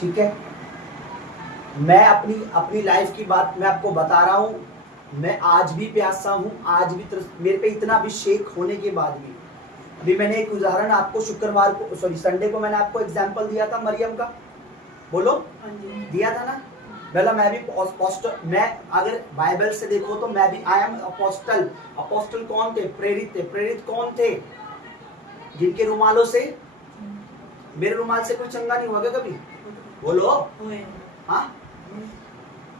ठीक है, मैं अपनी लाइफ की बात मैं आपको बता रहा हूँ। मैं आज भी प्यासा हूँ, आज भी मेरे पे इतना अभिषेक होने के बाद भी। अभी मैंने एक उदाहरण आपको शुक्रवार को, सॉरी संडे को मैंने आपको एग्जाम्पल दिया था मरियम का, बोलो दिया था ना। बोला मैं भी अपोस्टल, मैं अगर बाइबल से देखो तो मैं भी आई एम अपोस्टल। अपोस्टल कौन थे? प्रेरित थे। प्रेरित कौन थे? जिनके रुमालों से, मेरे रुमाल से कोई चंगा नहीं हुआ क्या कभी? बोलो हाँ,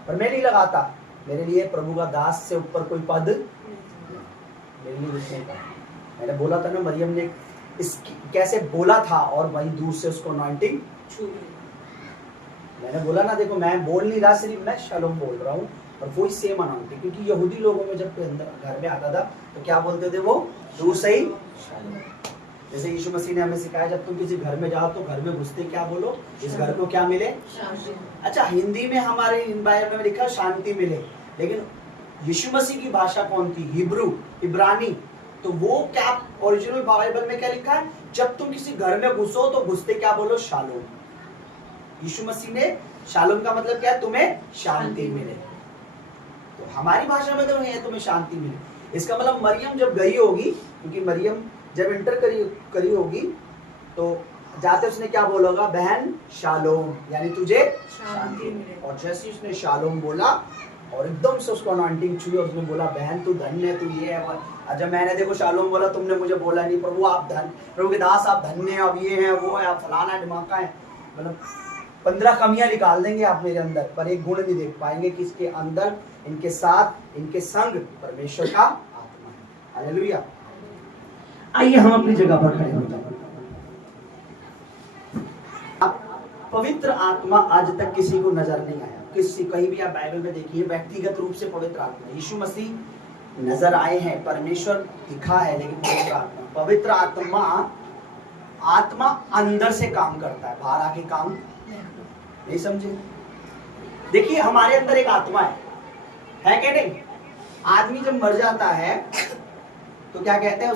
पर मैं नहीं लगाता। मेरे लिए प्रभु का दास से ऊपर कोई पद मेरे लिए कुछ नहीं था। मैंने बोला था ना, मरियम ने इसकी कैसे बोला था और वहीं दूर से उसको अनॉइंटिंग छू गई। मैंने बोला ना, देखो मैं बोल नहीं रहा, सिर्फ मैं शालोम बोल रहा हूँ, और वही सेम अनॉइंटिंग। क्योंकि यहूदी लोगों में जब अंदर घर में आता था तो क्या बोलते थे वो? दूर से ही शालोम। जैसे यीशु मसीह ने हमें सिखाया, जब तुम किसी घर में जाओ तो घर में घुसते क्या बोलो? इस घर को क्या मिले? शांति। अच्छा, हिंदी में हमारे बाइबल में लिखा शांति मिले, लेकिन यीशु मसीह की भाषा कौन थी? हिब्रू, इब्रानी। तो वो क्या ओरिजिनल बाइबल में क्या लिखा है? जब तुम किसी घर में घुसो तो घुसते क्या बोलो? शालोम। यीशु मसीह ने शालोम का मतलब क्या है? तुम्हें शांति मिले। तो हमारी भाषा में तो है तुम्हें शांति मिले। इसका मतलब मरियम जब गई होगी, क्योंकि मरियम जब इंटर करी होगी तो जाते उसने क्या बोला होगा? बहन शालोम, यानी तुझे शांति मिले। और जैसे उसने शालोम बोला और एकदम से उसको अनॉइंटिंग छुई और उसने बोला, बहन तू धन्य है, तू ये है। जब मैंने देखो शालोम बोला, तुमने मुझे बोला नहीं, प्रभु आप धन्य, प्रभु के दास आप धन्य हैं, अब ये है वो है, आप फलाना है ढिमाका है। मतलब 15 कमियां निकाल देंगे आप मेरे अंदर, पर एक गुण नहीं देख पाएंगे कि इसके अंदर, इनके साथ, इनके संग परमेश्वर का आत्मा है। हालेलुया। आइए हम अपनी जगह पर खड़े हो जाएं। पवित्र आत्मा आज तक किसी को नजर नहीं आया। किसी कहीं भी आप बाइबल में देखिए, व्यक्तिगत रूप से पवित्र आत्मा, यीशु मसीह नजर आए हैं, परमेश्वर दिखा है, लेकिन पवित्र आत्मा आत्मा अंदर से काम करता है, बाहर आके काम नहीं। समझे? देखिए हमारे अंदर एक आत्मा है कि नहीं? आदमी जब मर जाता है तो क्या कहते हैं,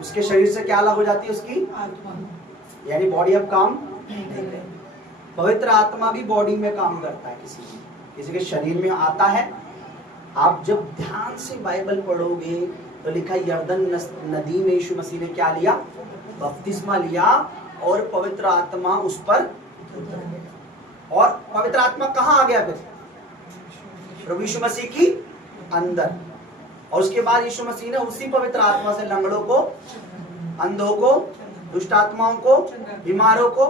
उसके शरीर से क्या अलग हो जाती है? उसकी आत्मा, यानी बॉडी अब काम नहीं कर रही। पवित्र आत्मा भी बॉडी में काम करता है, किसी के शरीर में आता है। आप जब ध्यान से बाइबल पढ़ोगे तो लिखा है, यरदन नदी में यीशु मसीह ने क्या लिया? बपतिस्मा लिया, और पवित्र आत्मा उस पर। और पवित्र आत्मा कहाँ आ गया फिर? प्रभु यीशु मसीह की अंदर। और उसके बाद यीशु मसीह ने उसी पवित्र आत्मा से लंगड़ों को, अंधों को, दुष्ट आत्माओं को, बीमारों को,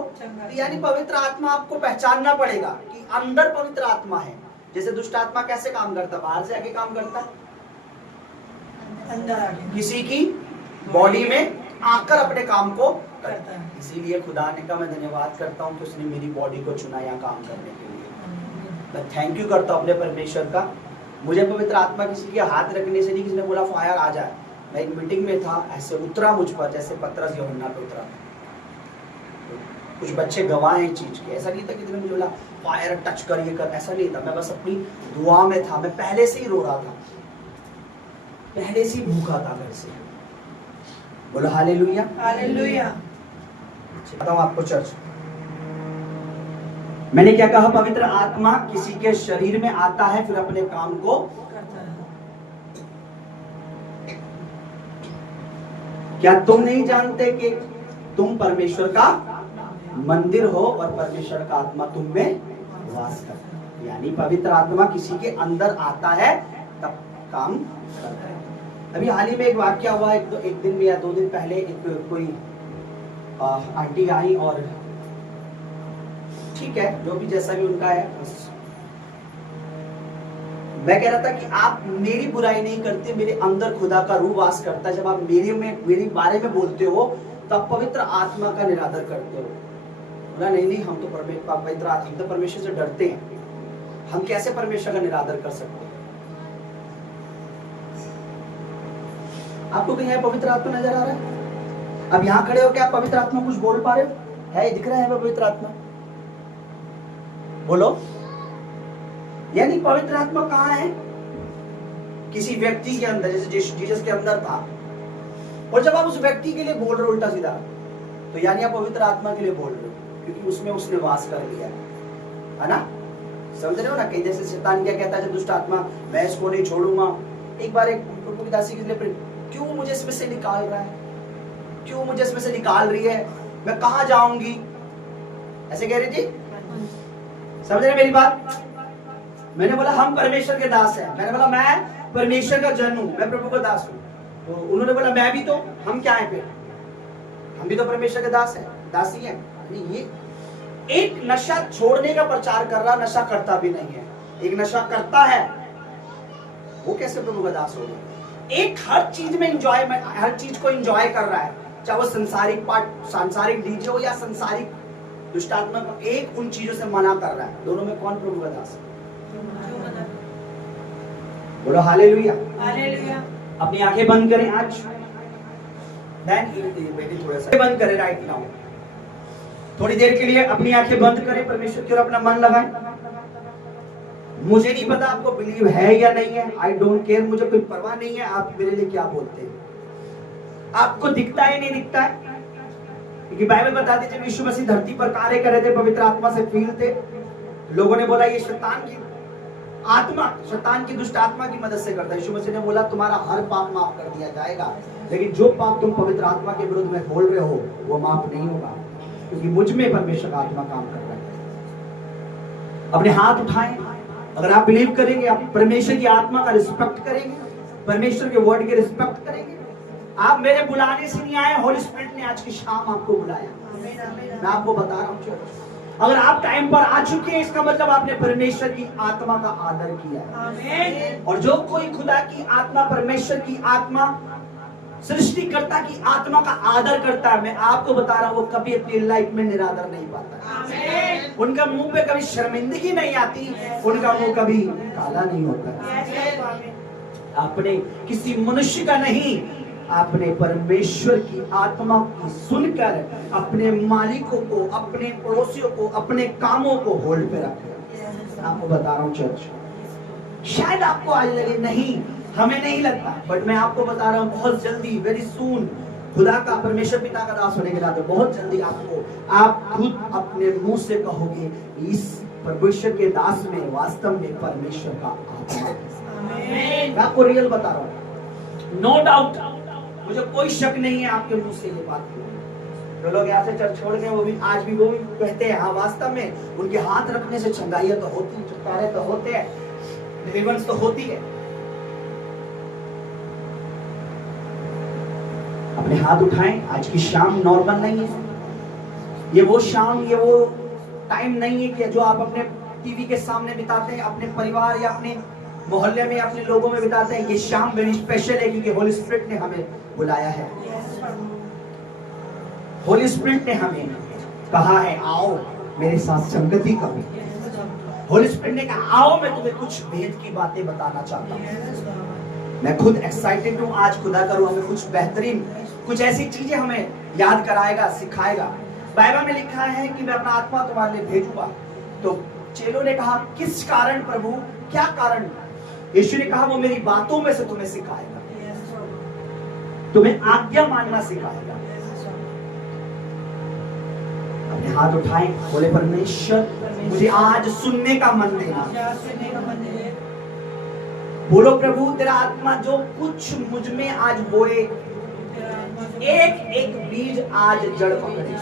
यानी पवित्र आत्मा आपको पहचानना पड़ेगा कि अंदर पवित्र आत्मा है। जैसे दुष्ट आत्मा कैसे काम करता? बाहर से आके काम करता, अंदर आके किसी की बॉडी में आकर अपने काम को करता है। इसीलिए खुदा ने कहा, मैं धन्यवाद करता हूँ कि उसने मेरी बॉडी को चुना यहाँ काम करने के लिए। मैं थैंक यू करता हूँ अपने परमेश्वर का। मुझे पवित्र आत्मा किसी के हाथ रखने से नहीं, किसी ने बोला फायर आ जाए। मैं एक मीटिंग में था, ऐसे उतरा मुझ पर जैसे पतरस यूहन्ना पे उतरा। कुछ बच्चे गवाह हैं चीज के। ऐसा नहीं था कि मुझे बोला फायर टच कर, ये कर, ऐसा नहीं था। मैं बस अपनी दुआ में था। मैं पहले से ही रो रहा था, पहले से ही भूखा था घर से। बोलो हालेलुया, हालेलुया। बताऊं आपको चर्च, मैंने क्या कहा? पवित्र आत्मा किसी के शरीर में आता है, फिर अपने काम को करता है। क्या तुम नहीं जानते कि तुम परमेश्वर का मंदिर हो और परमेश्वर का आत्मा तुम में वास करता है? यानी पवित्र आत्मा किसी के अंदर आता है तब काम करता है। अभी हाल ही में एक वाक्य हुआ, एक दिन में या 2 दिन पहले, एक कोई आंटी आई और ठीक है, जो भी जैसा भी उनका है, मैं कह रहा था कि आप मेरी बुराई नहीं करते, मेरे अंदर खुदा का रूह वास करता है। जब आप मेरे बारे में बोलते हो तो आप पवित्र आत्मा का निरादर करते हो। बोला नहीं, हम तो पवित्र आत्मा, हम तो परमेश्वर से डरते हैं, हम कैसे परमेश्वर का निरादर कर सकते हैं? आपको कहीं पवित्र आत्मा नजर आ रहा है? अब यहाँ खड़े हो, क्या आप पवित्र आत्मा कुछ बोल पा रहे हो? है, दिख रहा है पवित्र आत्मा? बोलो। यानी पवित्र आत्मा कहाँ है? किसी व्यक्ति के अंदर, जैसे जीसस के अंदर था। और जब आप उस व्यक्ति के लिए बोल रहे हो उल्टा सीधा, तो यानी आप पवित्र आत्मा के लिए बोल रहे हो, क्योंकि उसमें उसने वास कर लिया। है ना? समझ रहे हो ना? कहीं जैसे शैतान क्या कहता है, जब दुष्ट आत्मा मैं इसको नहीं छोड़ूंगा। एक बार एक प्रभु की दासी के लिए, क्यों मुझे इसमें से निकाल रहा है, क्यों मुझे इसमें से निकाल रही है, मैं कहां जाऊंगी, ऐसे कह रही थी। समझ रहे मेरी बात? मैंने बोला हम परमेश्वर के दास हैं, मैंने बोला मैं परमेश्वर का जन हूं, मैं प्रभु का दास हूं। तो उन्होंने बोला मैं भी, तो हम क्या है फिर, हम भी तो परमेश्वर के दास हैं, दासी हैं। ये एक नशा छोड़ने का प्रचार कर रहा, नशा करता भी नहीं है। एक नशा करता है, वो कैसे प्रभु का दास होगा? एक हर चीज में एंजॉय, हर चीज को एंजॉय कर रहा है, चाहे वो सांसारिक पार्ट, सांसारिक डीजे हो या सांसारिक दुष्टात्मा को, एक उन चीजों से मना कर रहा है। दोनों में कौन प्रभु का दास है? बोलो हालेलुया। हालेलुया। अपनी आंखें बंद करें आज, बेटी थोड़ा सा बंद करें राइट नाउ, थोड़ी देर के लिए अपनी आंखें बंद करें, परमेश्वर की ओर अपना मन लगाएं। मुझे नहीं पता आपको बिलीव है या नहीं है, आई डोंट केयर, मुझे कोई परवाह नहीं है आप मेरे लिए क्या बोलते हैं, आपको दिखता है नहीं दिखता है। क्योंकि बाइबल बताती है जब यीशु मसीह धरती पर कार्य कर रहे थे, पवित्र आत्मा से फील थे, लोगों ने बोला ये शैतान की आत्मा, शैतान की दुष्ट आत्मा की मदद से करता है। यीशु मसीह ने बोला तुम्हारा हर पाप माफ कर दिया जाएगा, लेकिन जो पाप तुम पवित्र आत्मा के विरुद्ध में बोल रहे हो वो माफ नहीं होगा, क्योंकि मुझ में परमेश्वर का आत्मा काम कर रहा है। अपने हाथ उठाएं, अगर आप बिलीव करेंगे, आप परमेश्वर की आत्मा का रिस्पेक्ट करेंगे, परमेश्वर के वर्ड के रिस्पेक्ट करेंगे। आप मेरे बुलाने से नहीं आए, होली स्पिरिट ने आज की शाम आपको बुलाया। मैं आपको बता रहा हूँ, अगर आप टाइम पर आ चुके हैं, इसका मतलब आपने परमेश्वर की आत्मा का आदर किया है। और जो कोई खुदा की आत्मा, परमेश्वर की आत्मा, सृष्टिकर्ता की आत्मा का आदर करता है, मैं आपको बता रहा हूं, वो कभी अपनी लाइफ में निरादर नहीं पाता। उनका मुंह पे कभी शर्मिंदगी नहीं आती, उनका मुंह कभी काला नहीं होता। आपने किसी मनुष्य का नहीं, आपने परमेश्वर की आत्मा की सुनकर अपने मालिकों को, अपने पड़ोसियों को, अपने कामों को होल्ड पे रखा। आपको बता रहा हूं चर्च, शायद आपको आज लगे नहीं, हमें नहीं लगता, बट मैं आपको बता रहा हूं बहुत जल्दी, वेरी सून, खुदा का, परमेश्वर पिता का दास होने के नाते बहुत जल्दी आपको, आप खुद अपने मुंह से कहोगे इस परमेश्वर के दास में वास्तव में परमेश्वर का आत्मा है। मैं आपको रियल बता रहा हूं, नो डाउट, मुझे कोई शक नहीं है आपके मुंह से ये बात। जो लोग यहाँ से चर्च छोड़ गए वो भी आज भी वो भी कहते हैं हाँ वास्तव में उनके हाथ रखने से चंगाइयां तो होती, छुटकारे तो होते हैं, डिलीवरेंस तो होती है। अपने हाथ उठाएं, आज की शाम नॉर्मल नहीं है, ये वो शाम, ये वो टाइम नहीं है कि जो आप अपने टीवी के सामने बिताते हैं, अपने परिवार या अपने मोहल्ले में, अपने लोगों में बिताते हैं। ये शाम वेरी स्पेशल है क्योंकि होली स्पिरिट ने हमें बुलाया है। होली स्पिरिट ने हमें कहा है आओ मेरे साथ संगति करो। होली स्पिरिट ने कहा आओ मैं तुम्हें कुछ भेद की बातें बताना चाहता हूँ। मैं खुद एक्साइटेड हूँ, आज खुदा करूँ हमें कुछ बेहतरीन, कुछ ऐसी चीजें हमें याद कराएगा, सिखाएगा। बाइबल में लिखा है कि मैं अपना आत्मा तुम्हारे लिए भेजूंगा। तो चेलों ने कहा किस कारण प्रभु, क्या कारण? यीशु ने कहा वो मेरी बातों में से तुम्हें सिखाएगा, तुम्हें आज्ञा मानना सिखाएगा। अपने हाथ उठाएं, बोले परमेश्वर मुझे आज सुनने का मन देना। बोलो प्रभु तेरा आत्मा जो कुछ मुझ में आज बोए, एक एक बीज आज जड़ पकड़े।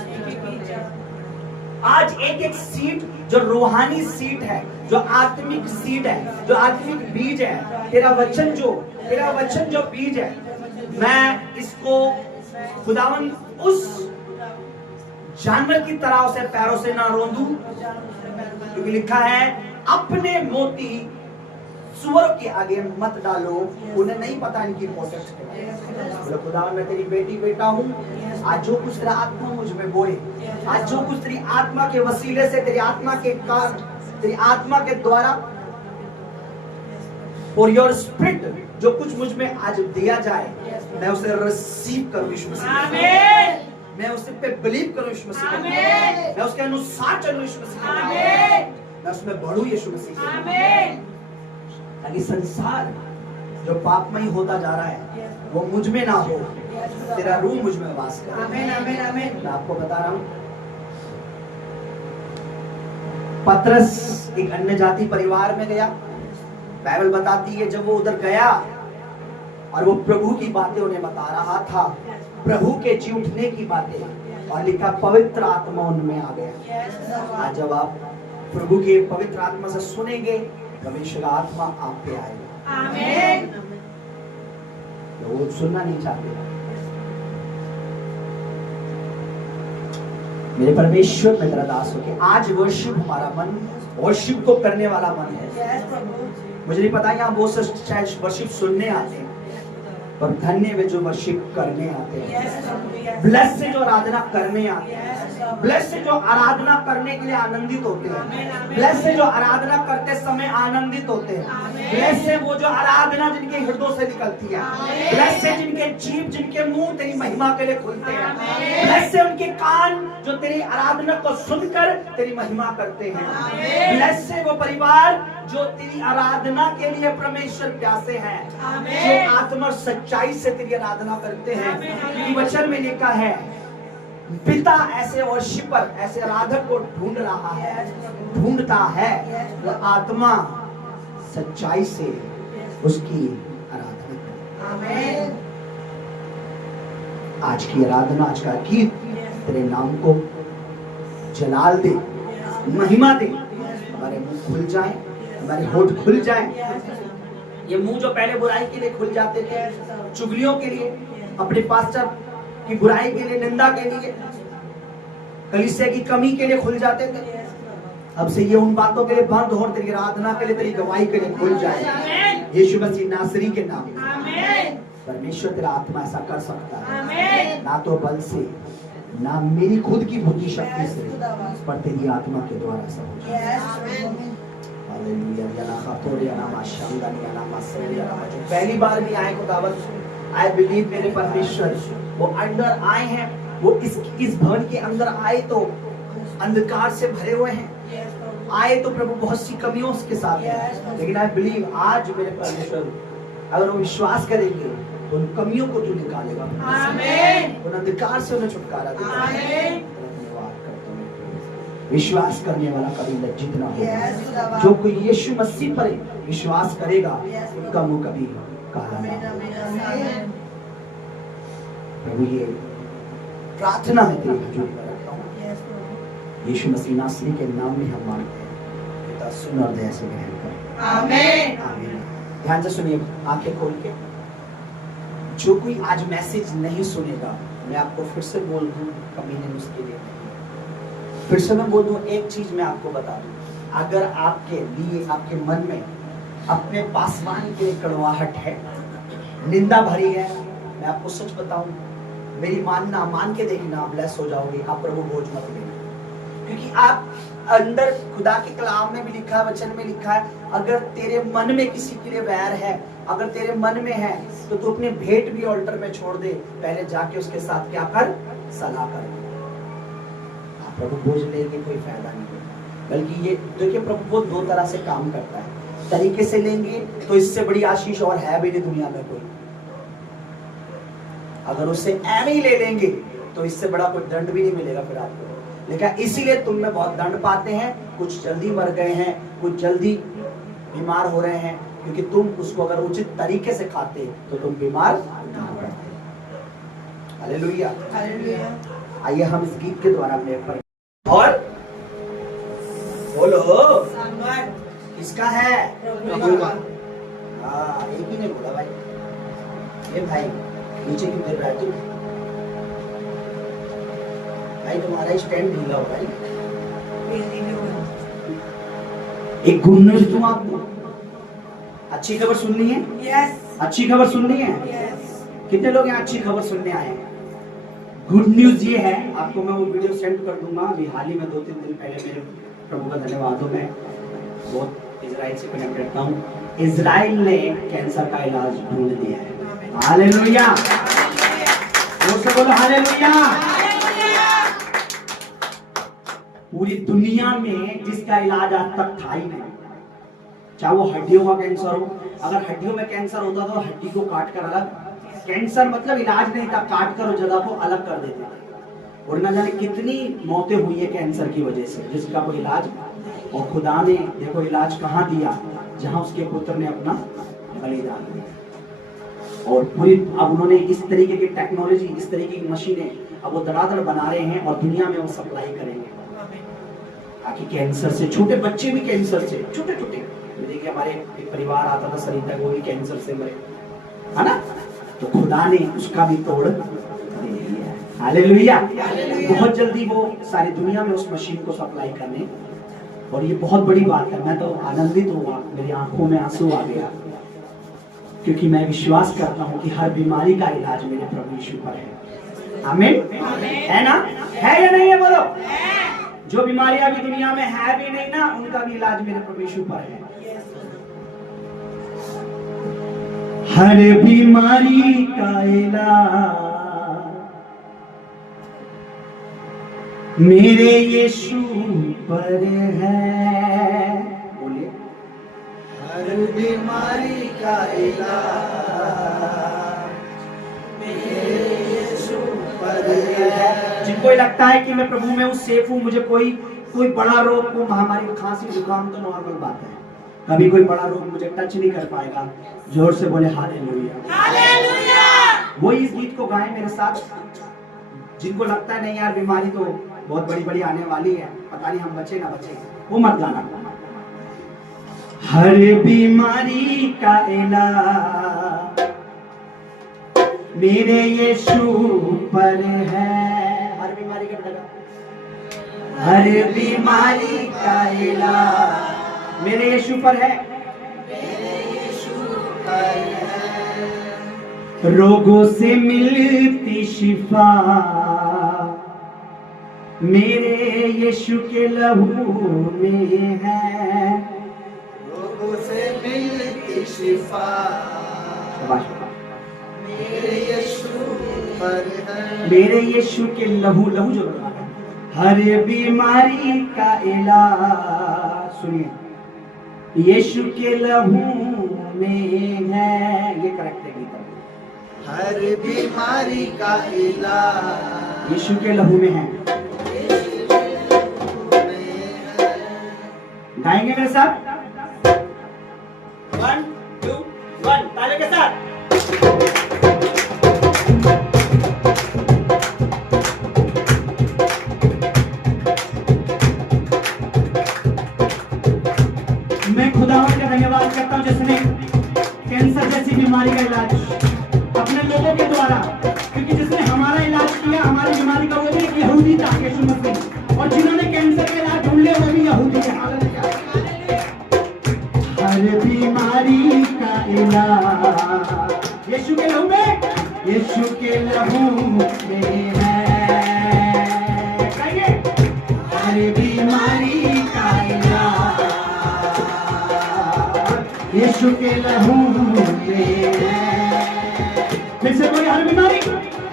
आज एक एक सीड जो रूहानी सीड है, जो आत्मिक सीड है, जो आत्मिक बीज है, तेरा वचन जो बीज है, मैं इसको खुदावन उस जानवर की तरह उसे पैरों से ना रोंदू, क्योंकि लिखा है अपने मोती सुअरों के आगे मत डालो, उन्हें नहीं पता इनकी प्रोसेस है। खुदावन मैं तेरी बेटी बेटा हूँ, आज जो कुछ तेरा आत्मा मुझ में बोए, आज जो कुछ तेरी आत्मा के वसीले से, तेरी आत्मा के कारण, तेरी आत्मा के द्वारा, फॉर योर स्पिरिट जो कुछ मुझ में आज दिया जाए, मैं उसे रिसीव करूं यीशु मसीह, मैं उसे पे बिलीव करूं यीशु मसीह, मैं उसके अनुसार चलूं यीशु मसीह, मैं उसमें बढ़ूं यीशु मसीह, ताकि संसार जो पापमय होता जा रहा है वो मुझ में ना हो, तेरा रूह मुझ में वास करे। आमीन आमीन आमीन। मैं आपको बता रहा हूं पतरस एक अन्य जाति परिवार में गया। बाइबल बताती है जब वो उधर गया और वो प्रभु की बातें उन्हें बता रहा था, प्रभु के जी उठने की बातें, और लिखा पवित्र आत्मा उनमें आ गया। आज जब आप प्रभु के पवित्र आत्मा से सुनेंगे, परमेश्वर का आत्मा आप पे आएगा। आमीन। लोग सुनना नहीं चाहते। मेरे परमेश्वर में तेरा दास हो के आज वर्शिप हमारा मन, वर्शिप को करने वाला मन है। मुझे नहीं पता यहाँ बहुत से शायद वर्शिप सुनने आते हैं, पर धन्य वे जो वर्शिप करने आते हैं, ब्लेस से जो आराधना करने आते हैं, ब्लेस से जो आराधना करने के लिए आनंदित होते हैं, ब्लेस से जो आराधना करते समय आनंदित होते हैं, ब्लेस से वो जो आराधना जिनके हृदय से निकलती है, ब्लेस से जिनके जीभ जिनके मुंह तेरी महिमा के लिए खुलते हैं, ब्लेस से उनके कान जो तेरी आराधना को सुनकर तेरी महिमा करते हैं, ब्लेस से वो परिवार जो तेरी आराधना के लिए परमेश्वर प्यासे हैं, जो आत्मा सच्चाई से तेरी आराधना करते हैं। क्योंकि वचन में लिखा है पिता ऐसे वर्शिपर, ऐसे आराधक को ढूंढ रहा है, ढूंढता है वो आत्मा सच्चाई से उसकी आराधना करे। आज की आराधना, आज का गीत तेरे नाम को जलाल दे, महिमा दे, हमारे मुंह खुल जाए, हमारे होठ खुल जाए। ये मुंह जो पहले बुराई के लिए खुल जाते थे, चुगलियों के लिए, अपने पास्टर की बुराई के लिए, निंदा के लिए, कलीसिया की कमी के लिए खुल जाते थे, अब से ये उन बातों के लिए बंद हो, तेरी आराधना के लिए, तेरी गवाही के लिए खुल जाए यीशु मसीह नासरी के नाम में। परमेश्वर तेरा आत्मा ऐसा कर सकता है, ना तो बल से, ना मेरी खुद की बुद्धि शक्ति से, पर तेरी आत्मा के द्वारा ऐसा हो जाए। जो पहली बार भी आए खुदावंद, आई बिलीव मेरे परमेश्वर वो अंदर आए हैं, वो इस भवन के अंदर आए तो अंधकार से भरे हुए हैं, आए तो प्रभु बहुत सी कमियों के साथ है, लेकिन आई बिलीव आज मेरे परमेश्वर अगर वो विश्वास करेंगे तो उन कमियों को तू निकालेगा, उन अंधकार से उन्हें छुटकारा देगा। विश्वास करने वाला कभी लज्जित ना हो। जो कोई यीशु मसीह पर विश्वास करेगा उनका मुंह कभी काला ना हो। प्रभु ये प्रार्थना है तेरे हजूर में रखता हूँ, यीशु मसीह नासरी के नाम में हम मांगते हैं, पिता सुन और दया से ग्रहण कर। आमीन। आमीन। ध्यान से सुनिए, आंखें खोल के। जो कोई आज मैसेज नहीं सुनेगा, मैं आपको फिर से बोल दूं, कमी नहीं उसके लिए, फिर से मैं बोल दूं, एक चीज मैं आपको बता दूं, अगर आपके लिए, आपके मन में अपने पासवान के लिए कड़वाहट है, निंदा भरी है, मैं आपको सच बताऊं, मेरी मानना, मान के देखना, ब्लेस हो जाओगे। आप प्रभु बोझ मत लेना, क्योंकि आप अंदर खुदा के कलाम में भी लिखा है, वचन में लिखा है, अगर तेरे मन में किसी के लिए वैर है, अगर तेरे मन में है, तो तू अपने भेंट भी ऑल्टर में छोड़ दे, पहले जाके उसके साथ क्या कर, सलाह कर। आप प्रभु बोझ लेंगे कोई फायदा नहीं है, बल्कि ये देखिए प्रभु वो दो तरह से काम करता है, तरीके से लेंगे तो इससे बड़ी आशीष और है भी नहीं दुनिया में कोई, अगर उससे ऐवे ही ले लेंगे तो इससे बड़ा कोई दंड भी नहीं मिलेगा फिर आपको। लेकिन इसीलिए तुम में बहुत दंड पाते हैं, कुछ जल्दी मर गए हैं, कुछ जल्दी बीमार हो रहे हैं, क्योंकि तुम उसको अगर उचित तरीके से खाते तो तुम बीमार नहीं पड़ते। Hallelujah, hallelujah. आइए हम इस गीत के द्वारा अपने पर और बोलो किसका है, हाँ एक ही नहीं बोला भाई, ये भाई नीचे क्यों गिर रहा है तू भाई, तुम्हारा स्टैंड ढीला हो भाई। एक गुड न्यूज़ दूं आपको, अच्छी खबर सुननी है? यस। अच्छी खबर सुननी है? यस। कितने लोग यहाँ अच्छी खबर सुनने आए हैं? गुड न्यूज ये है, आपको मैं वो वीडियो सेंड कर दूंगा, अभी हाल ही में 2-3 दिन पहले मेरे प्रभु का धन्यवाद हो, मैं बहुत इजराइल से कनेक्ट करता हूँ। इजराइल ने कैंसर का इलाज ढूंढ दिया है। हालेलुया, बोलो हालेलुया। पूरी दुनिया में जिसका इलाज आज तक था ही नहीं, चाहे वो हड्डियों का कैंसर हो, अगर हड्डियों में कैंसर होता तो हड्डी को काट कर अलग, कैंसर मतलब इलाज नहीं था, काट कर जगह को अलग कर देते थे। और न जाने कितनी मौतें हुई है कैंसर की वजह से, जिसका कोई इलाज, और खुदा ने देखो इलाज कहाँ दिया, जहां उसके पुत्र ने अपना बलिदान दिया। और पूरी अब उन्होंने इस तरीके की टेक्नोलॉजी, इस तरीके की मशीनें अब वो धड़ाधड़ बना रहे हैं और दुनिया में वो सप्लाई करेंगे, ताकि कैंसर से, छोटे बच्चे भी कैंसर से, छोटे छोटे, देखिए हमारे एक परिवार आता था सरिता, वो भी कैंसर से मरे, है ना। तो खुदा ने उसका भी तोड़ दे दिया है। हालेलुया। बहुत जल्दी वो सारी दुनिया में उस मशीन को सप्लाई करने, और ये बहुत बड़ी बात है। मैं तो आनंदित हुआ, मेरी आंखों में आंसू आ गया, क्योंकि मैं विश्वास करता हूँ कि हर बीमारी का इलाज मेरे प्रभु यीशु पर है। आमीन, है ना, है या नहीं है, बोलो। जो बीमारियां भी दुनिया में है भी नहीं ना, उनका भी इलाज मेरे प्रभु यीशु पर है। हर बीमारी का इलाज मेरे यीशु पर है। बोलिए, हर बीमारी का इलाज मेरे यीशु पर है। जिनको लगता है कि मैं प्रभु में हूँ, सेफ हूँ, मुझे कोई बड़ा रोग, कोई महामारी, खांसी जुकाम तो नॉर्मल बात है, कभी कोई बड़ा रोग मुझे टच नहीं कर पाएगा। जोर से बोले हालेलुया, हालेलुया। वो इस गीत को गाएं मेरे साथ। जिनको लगता है नहीं यार बीमारी तो बहुत बड़ी बड़ी आने वाली है, पता नहीं हम बचे ना बचे, वो मत गाना। हर बीमारी का इलाज मेरे यीशु पर है। हर बीमारी का इलाज, हर बीमारी का इलाज मेरे यीशु पर है, मेरे यीशु पर है। रोगों से मिलती शिफा मेरे यीशु के लहू में है। रोगों से मिलती शिफा मेरे यीशु पर है। मेरे यीशु के लहू, लहू जो लगा है। हर बीमारी का इलाज, सुनिए, यीशु के लहू में है। ये करेक्ट है गीता। हर बीमारी का इलाज यीशु के लहू में है। गाएंगे मेरे साथ, 1 2 1 ताले के साथ। मैं खुदावंद का धन्यवाद करता हूँ जिसने कैंसर जैसी बीमारी का इलाज अपने लोगों के द्वारा, क्योंकि जिसने हमारा इलाज किया, हमारी बीमारी का, वो भी एक यहूदी था, यीशु मसीह, और जिन्होंने कैंसर के इलाज ढूंढ लिया वो भी यहूदी है। हर बीमारी का इलाज यीशु के लहू में, यीशु के लहू में है। हर बीमारी का इलाज यीशु के लहू में है। फिर से बोलिए, हर बीमारी,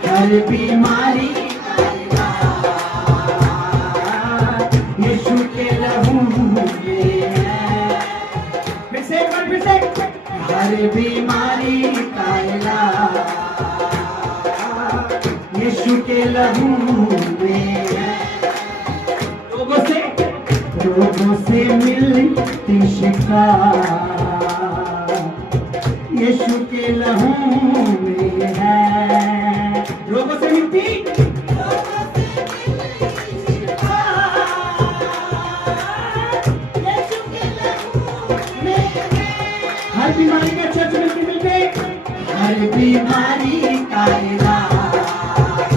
हर बीमारी का इलाज यीशु के लहू में है। फिर से एक बार, फिर से, हर बीमारी का इलाज यीशु के लहू में है। रोगों से मिलती शिफा यीशु के लहू में है। रोगों से मिलती शिफा यीशु के लहू में है। हर बीमारी का चर्च मिलते मिलते, हर बीमारी का इलाज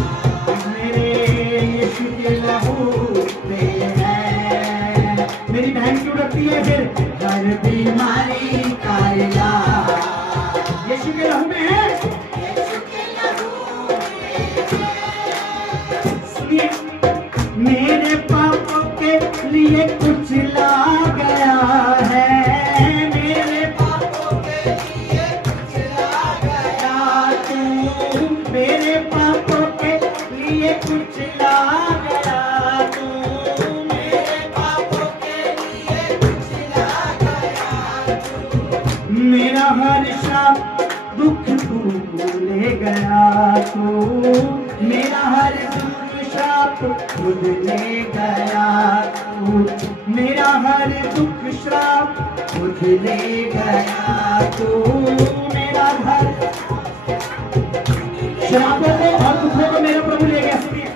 मेरे यीशु के लहू में है। मेरी बहन क्यों डरती है फिर? हर बीमारी का इलाज यीशु के लहू में है। सुनिए, मेरे पापों के लिए कुचला गया है, मेरे पापों के लिए कुचला गया तू, मेरे पापों के लिए कुचला गया तू, मेरे पापों के लिए कुचला गया तू, मेरा हर श्राप दुख तू ले गया तू, मेरा हर दुख श्राप मेरा हर दुख श्राप खुद ले गया तू, मेरा हर श्रापों को और दुखों को मेरा प्रभु ले गया। सुनिए,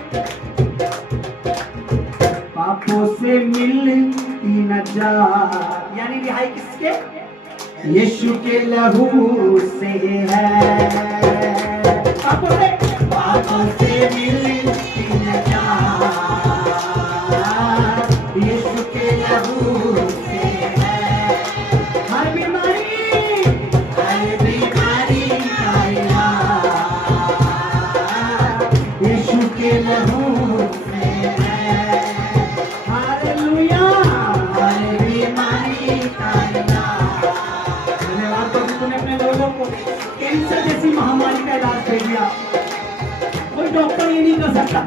पापों से मिलती नजात, यानी रिहाई किसके? यीशु के लहू से है। पापों से मिलती नजात यीशु के लहू से है। हर बीमारी का इलाज यीशु के लहू से है। हालेलुया, हर बीमारी का इलाज। धन्यवाद प्रभु, तूने अपने लोगों को कैंसर जैसी महामारी का इलाज दे दिया। कोई डॉक्टर ये नहीं कर सकता,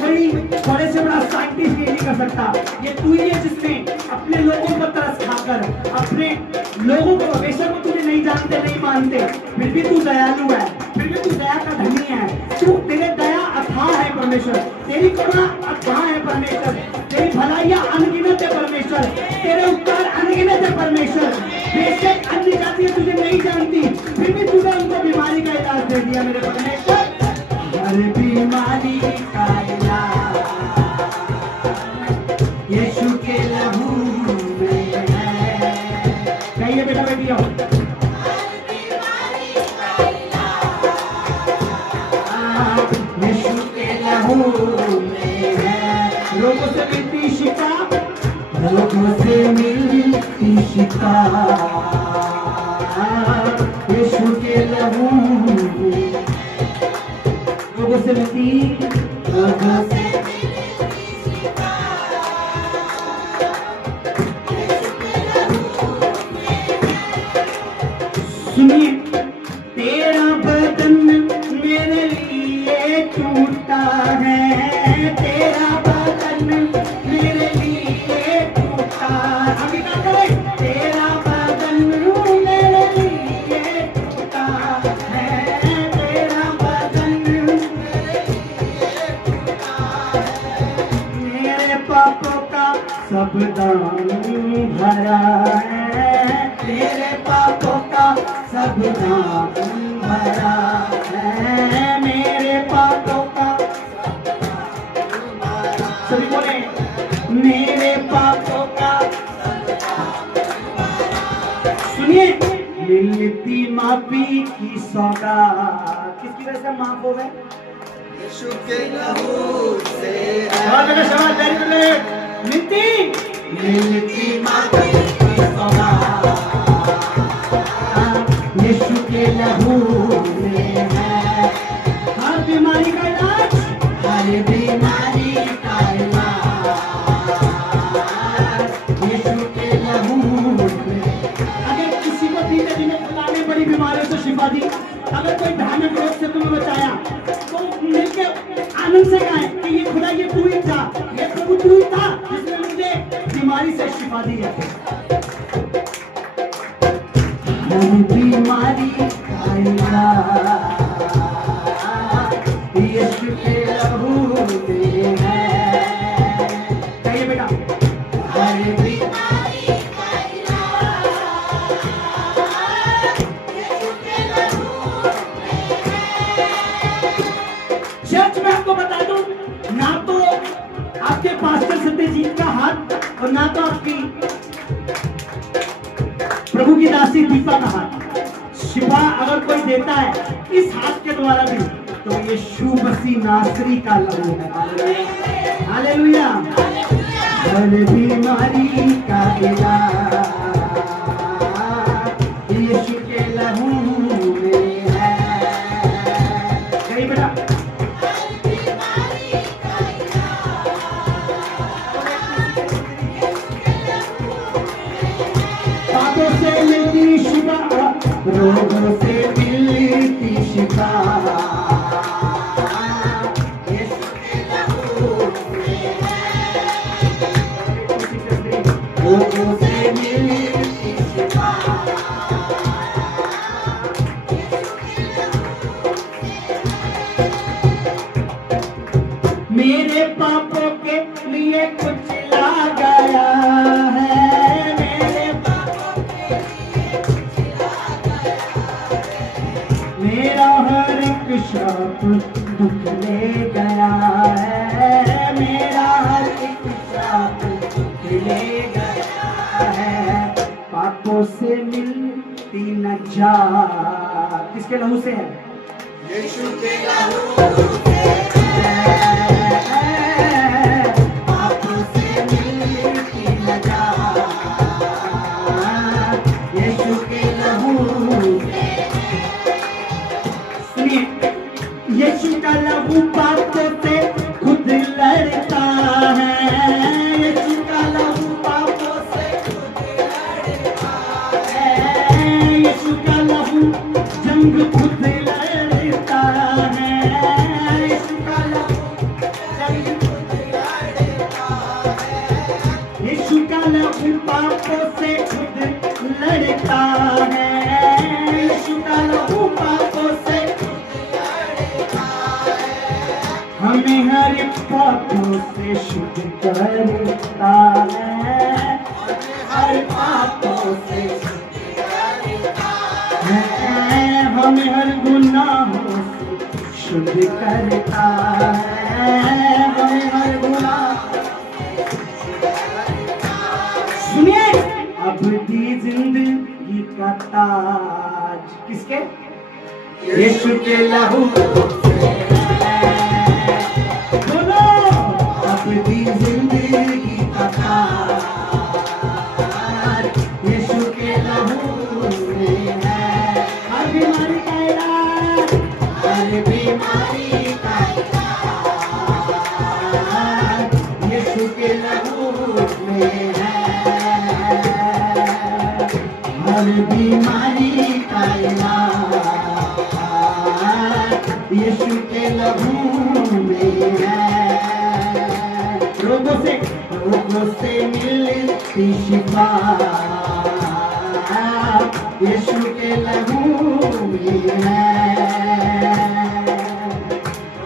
कोई बड़े से बड़ा साइंटिस्ट ये नहीं कर सकता। ये तू ही है जिसने अपने लोगों पर तरस खाकर, अपने लोगों को, बेशक वो तुझे नहीं जानते, नहीं मानते, फिर भी तू दयालु है, फिर भी तू दया का धनी है। तू, तेरे दया अथाह है परमेश्वर, तेरी करुणा अथाह है परमेश्वर, तेरी भलाइयां अनगिनत है परमेश्वर, तेरे उपकार अनगिनत है परमेश्वर। बेशक अन्य जातियां तुझे नहीं जानती, फिर भी तूने उनको बीमारी का इलाज दे दिया मेरे परमेश्वर। हर बीमारी का इलाज यीशु के लहू में है। कहिए बेटा बेटियों, यीशु के लहू में है। रोगों से मिलती शिफा, रोगों से मिलती शिफा यीशु के लहू में। रोगों से मिलती, रोगों से सुनिए, तेरा बदन मेरे लिए टूटा है, तेरा बदन मेरे लिए टूटा। अभी क्या करें? तेरा बदन मेरे लिए टूटा है, तेरा बदन मेरे पापों का सब दाम भरा है, तेरे पापों का सब दाम भरा है, मेरे पापों का। सभी बोले, मेरे पापों का। सुनिए, मिलती माफी की सौगात किसकी वजह से माफ हो गए? यीशु के लहू से मिलती माफी की सौगात यीशु के लहू में है। हर बीमारी का इलाज, हर बीमारी का इलाज यीशु के लहू में। अगर किसी को धीरे धीरे खुदा ने बड़ी बीमारियों से शिफा दी, अगर कोई भयानक रोग से तुम्हें बचाया, तो मिलके आनंद से गाएं कि ये खुदा, ये तू ही था, ये प्रभु तू ही था जिसने मुझे बीमारी से शिफा दी है। हर बीमारी का इलाज यीशु के लहू में है। कहिए बेटा, हर बीमारी का इलाज यीशु के लहू में है। चर्च में आपको बता दूं, ना तो आपके पास्टर सत्यजीत का हाथ और ना तो आपकी प्रभु की दासी दीपा का हाथ। शिफा अगर कोई देता है इस हाथ के द्वारा भी, तो ये यीशु मसीह नासरी का लहू है। हालेलुया, हर बीमारी का इलाज यीशु के लहू में है। कहीं बेटा, पापों से मिलती शिफा, रोगों से मिलती शिफा यीशु के लहू में है। रोगों से मिलती शिफा मेरे पापों के लिए कुछ ला गया, ले गया है, पापों से मिलती नजात। किसके लहू से है? यीशु के लहू से पापों से मिलती नजात, यीशु के लहू से। सुनिए, यीशु का लहू पापों से खुद लड़ता है, यीशु का लहू पापों से खुद लड़ता है, यीशु का लहू जंग खुद लड़ता है, यीशु का लहू जंग खुद लड़ता है, यीशु का लहू पापों से खुद लड़ता है, यीशु का लहू पापों से हमें हर पापों से शुद्ध करता है, हर पापों से शुद्ध करता है, हमें हर गुनाहों से शुद्ध करता है, हमें हर गुनाह। सुनिए, अबदी जिंदगी का ताज किसके? यीशु के लहू से। अपनी जिंदगी का ताज यीशु के लहू में है, हर बीमारी का इलाज, हर बीमारी का इलाज यीशु के लहू में है, हर बीमारी का इलाज यीशु के लहू में है। रोगों से मिलती शिफा यीशु के लहू में है,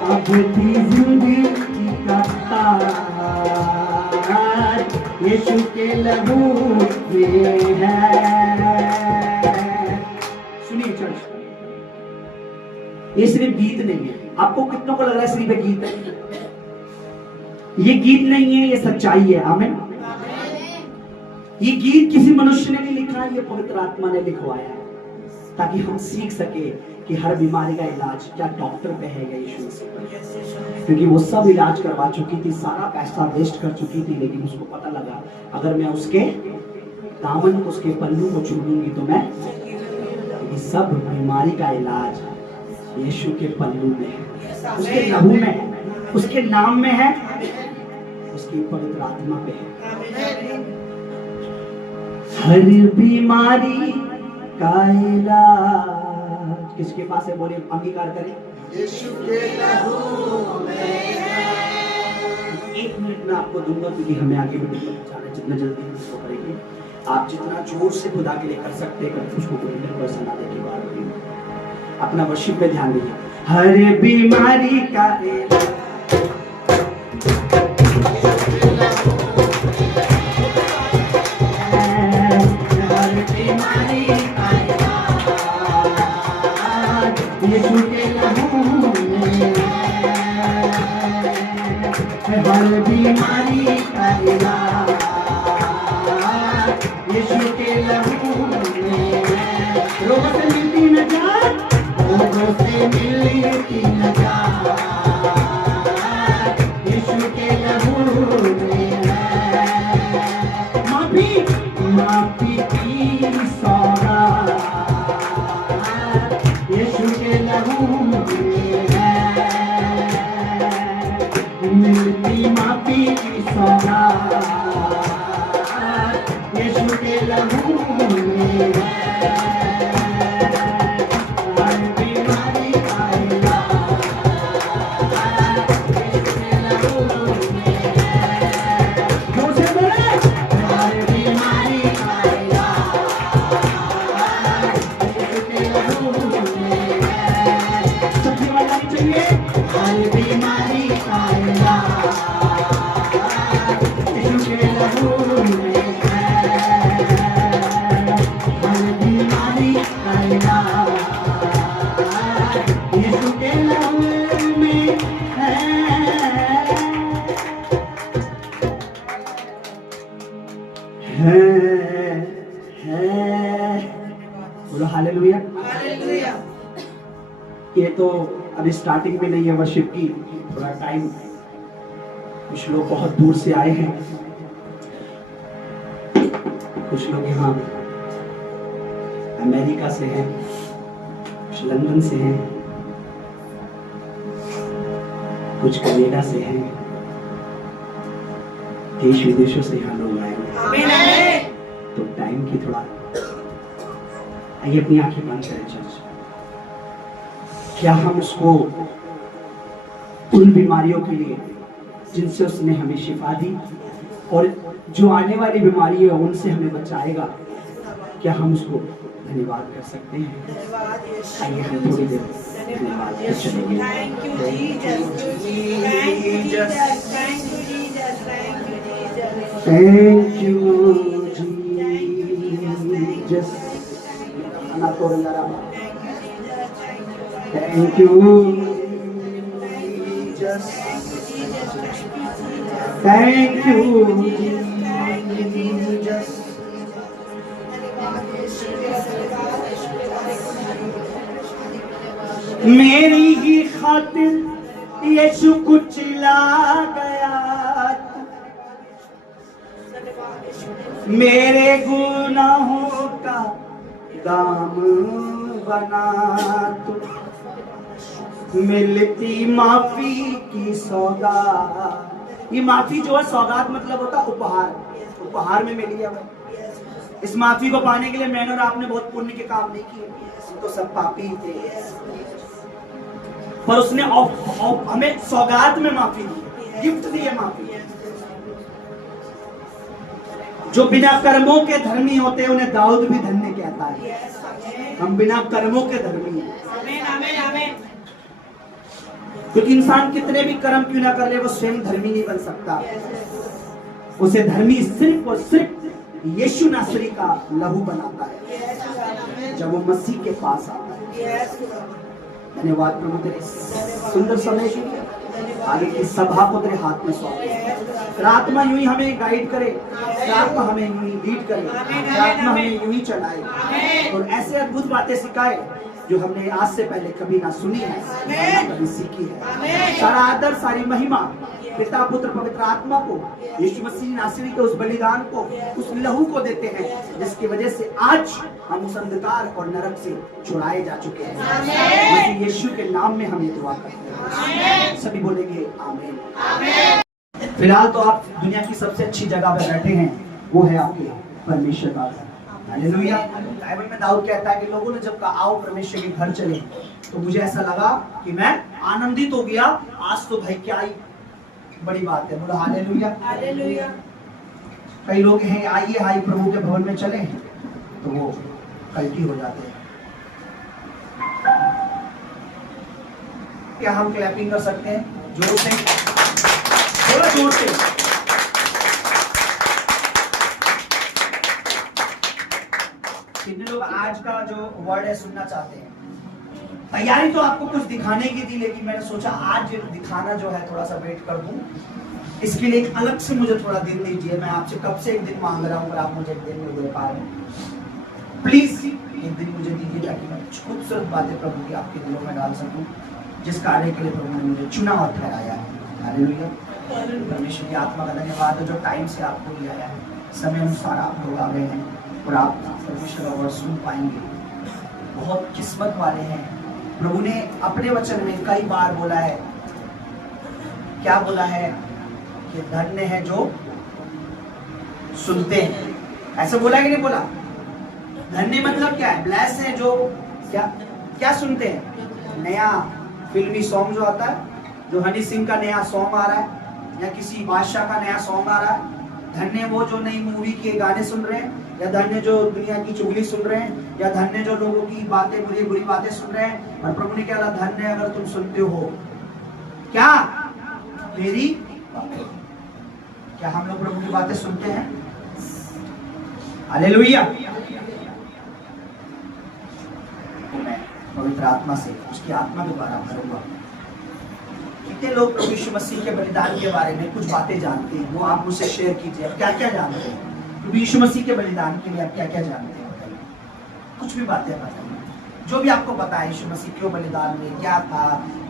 अबदी जिंदगी का ताज यीशु के लहू में है। सुनिए चर्च, ये सिर्फ गीत नहीं है। आपको कितनों को लग रहा है सिर्फ एक गीत है? ये गीत नहीं है, ये सच्चाई है। आमीन। ये गीत किसी मनुष्य ने नहीं लिखा है, ये पवित्र आत्मा ने लिखवाया है, ताकि हम सीख सके कि हर बीमारी का इलाज क्या डॉक्टर पे है यीशु मसीह, क्योंकि वो सब इलाज करवा चुकी थी, सारा पैसा वेस्ट कर चुकी थी, लेकिन उसको पता लगा अगर मैं उसके दामन को, उसके पल्लू को छू लूंगी तो मैं, ये सब बीमारी का इलाज यीशु के पल्लू में है, उसके लहू में है, उसके नाम में है, उसकी पवित्र आत्मा पे है। हर बीमारी का इलाज किसके पास है? बोले, अंगीकार करें। यीशु के लहू में है। 1 मिनट में आपको दूंगा, क्योंकि हमें आगे वीडियो को पहुंचाना है, जितना जल्दी हम इसको करेंगे। आप जितना जोर से खुदा के लिए कर सकते हैं करते, उसको 100% आने की बात होगी। अपना वर्शिप पे ध्यान दीजिए। हर बीमारी का इलाज यीशु के लहू में है, हर बीमारी का इलाज यीशु के लहू में है। रोगों से मिलती नजात, रोगों से मिलती नजात यीशु के लहू में है। माफी की सौगात यीशु के लहू में है, मिलती माफी की सौगात यीशु के लहू में है। हर बीमारी का इलाज यीशु के लहू में है। जोर से बोले, हर बीमारी का इलाज यीशु के लहू में है। सबसे बजानी चाहिए। हर बीमारी का इलाज यीशु के लहू में है, हर बोलो हालेलुया। हालेलुया। ये तो अभी स्टार्टिंग में नहीं है वर्शिप की, थोड़ा टाइम। कुछ लोग बहुत दूर से आए हैं, कुछ लोग यहाँ अमेरिका से हैं, कुछ लंदन से हैं, कुछ कनाडा से हैं, देश विदेशों से यहाँ लोग आए हैं। आमीन आमीन। तो टाइम की थोड़ा, आइए अपनी आंखें बंद करें चर्च। क्या हम उसको उन बीमारियों के लिए जिनसे उसने हमें शिफा दी और जो आने वाली बीमारी है उनसे हमें बचाएगा, क्या हम उसको धन्यवाद कर सकते हैं? धन्यवाद यीशु। आइए हम थोड़ी देर धन्यवाद कर चलेंगे। Thank you Jesus. Thank you Jesus. Thank you Jesus. Thank you Jesus. Thank you Jesus. खाना तोड़ लगा। Thank you Jesus. Thank you Jesus. मेरी ही खातिर यीशु कुचला गया, मेरे गुनाहों का दाम बना तू, मिलती माफी की सौगात। ये माफी जो है सौगात मतलब होता उपहार, उपहार में मिली है। इस माफी को पाने के लिए मैंने और आपने बहुत पुण्य के काम नहीं किए, हम तो सब पापी ही थे, पर उसने हमें सौगात में माफी दी, गिफ्ट दी है माफी। जो बिना कर्मों के धर्मी होते हैं उन्हें दाऊद भी धन्य कहता है। हम बिना कर्मों के धर्मी हैं। आमीन आमीन आमीन। क्योंकि इंसान कितने भी कर्म क्यों ना कर ले, वो स्वयं धर्मी नहीं बन सकता। उसे धर्मी सिर्फ और सिर्फ यीशु नासरी का लहू बनाता है जब वो मसीह के पास आता है। धन्यवाद प्रभु तेरे सुंदर समय के लिए, आगे की सभा को तेरे हाथ में सौंप। आत्मा यूं ही हमें गाइड करे, आत्मा हमें यूं ही लीड करे, आत्मा हमें यूं ही चलाए और ऐसे अद्भुत बातें सिखाए जो हमने आज से पहले कभी ना सुनी है, ना कभी सीखी है। सारा आदर, सारी महिमा पिता पुत्र पवित्र आत्मा को, यीशु मसीह नासरी के उस बलिदान को, उस लहू को देते हैं जिसकी वजह से आज हम उस अंधकार और नरक से छुड़ाए जा चुके हैं। मसीह यीशु के नाम में हम ये दुआ करते हैं, सभी बोलेंगे आमीन। फिलहाल तो आप दुनिया की सबसे अच्छी जगह पर बैठे हैं, वो है आपके परमेश्वर का घर। हालेलुया। बाइबल में दाऊद कहता है कि लोगों ने जब कहा आओ परमेश्वर के घर चले, तो मुझे ऐसा लगा कि मैं आनंदित हो गया, आज तो भाई क्या ही बड़ी बात है। बोलो हालेलुया हालेलुया। कई लोग हैं आइए हाई प्रभु के भवन में चले, तो वो कल्टी हो जाते हैं। क्या हम क्लैपिंग कर सकते हैं जोर से? थोड़ा जोर से। कितने लोग आज का जो वर्ड है सुनना चाहते हैं? तैयारी तो आपको कुछ दिखाने की थी, लेकिन मैंने सोचा आज दिखाना जो है थोड़ा सा वेट कर दूं। इसके लिए एक अलग से मुझे थोड़ा दिन दीजिए। मैं आपसे कब से एक दिन मांग रहा हूं, अगर आप मुझे एक दिन में दे पा रहे हैं प्लीज एक दिन मुझे दीजिए, ताकि मैं कुछ खूबसूरत बातें प्रभु की आपके दिलों में डाल सकूं, जिस कार्य के लिए प्रभु ने मुझे चुना और ठहराया है। हालेलुया। परमेश्वर की आत्मा का धन्यवाद है जो टाइम से आपको लिया है, समय अनुसार आप लोग आ गए हैं और आप परमेश्वर का वर्ड सुन पाएंगे। बहुत किस्मत वाले हैं। प्रभु ने अपने वचन में कई बार बोला है, क्या बोला है कि धन्य है जो सुनते हैं। ऐसा बोला कि नहीं बोला? धन्य मतलब क्या है? ब्लेस है जो क्या क्या सुनते हैं। नया फिल्मी सॉन्ग जो आता है, जो हनी सिंह का नया सॉन्ग आ रहा है या किसी बादशाह का नया सॉन्ग आ रहा है, धन्य वो जो नई मूवी के गाने सुन रहे हैं, या धन्य जो दुनिया की चुगली सुन रहे हैं, या धन्य जो लोगों की बातें बुरी बुरी बातें सुन रहे हैं। और प्रभु ने क्या बोला? धन्य अगर तुम सुनते हो क्या मेरी बातें। क्या हम लोग प्रभु की बातें सुनते हैं? हालेलुया। मैं पवित्र आत्मा से उसकी आत्मा के द्वारा भरूंगा। कितने लोग प्रभु यीशु मसीह के बलिदान के बारे में कुछ बातें जानते हैं, वो आप मुझसे शेयर कीजिए। क्या क्या जानते हैं? तो यीशु मसीह के बलिदान के लिए आप क्या क्या जानते हैं बताइए? कुछ भी बातें बताइए, जो भी आपको पता है यीशु मसीह क्यों बलिदान में, क्या था,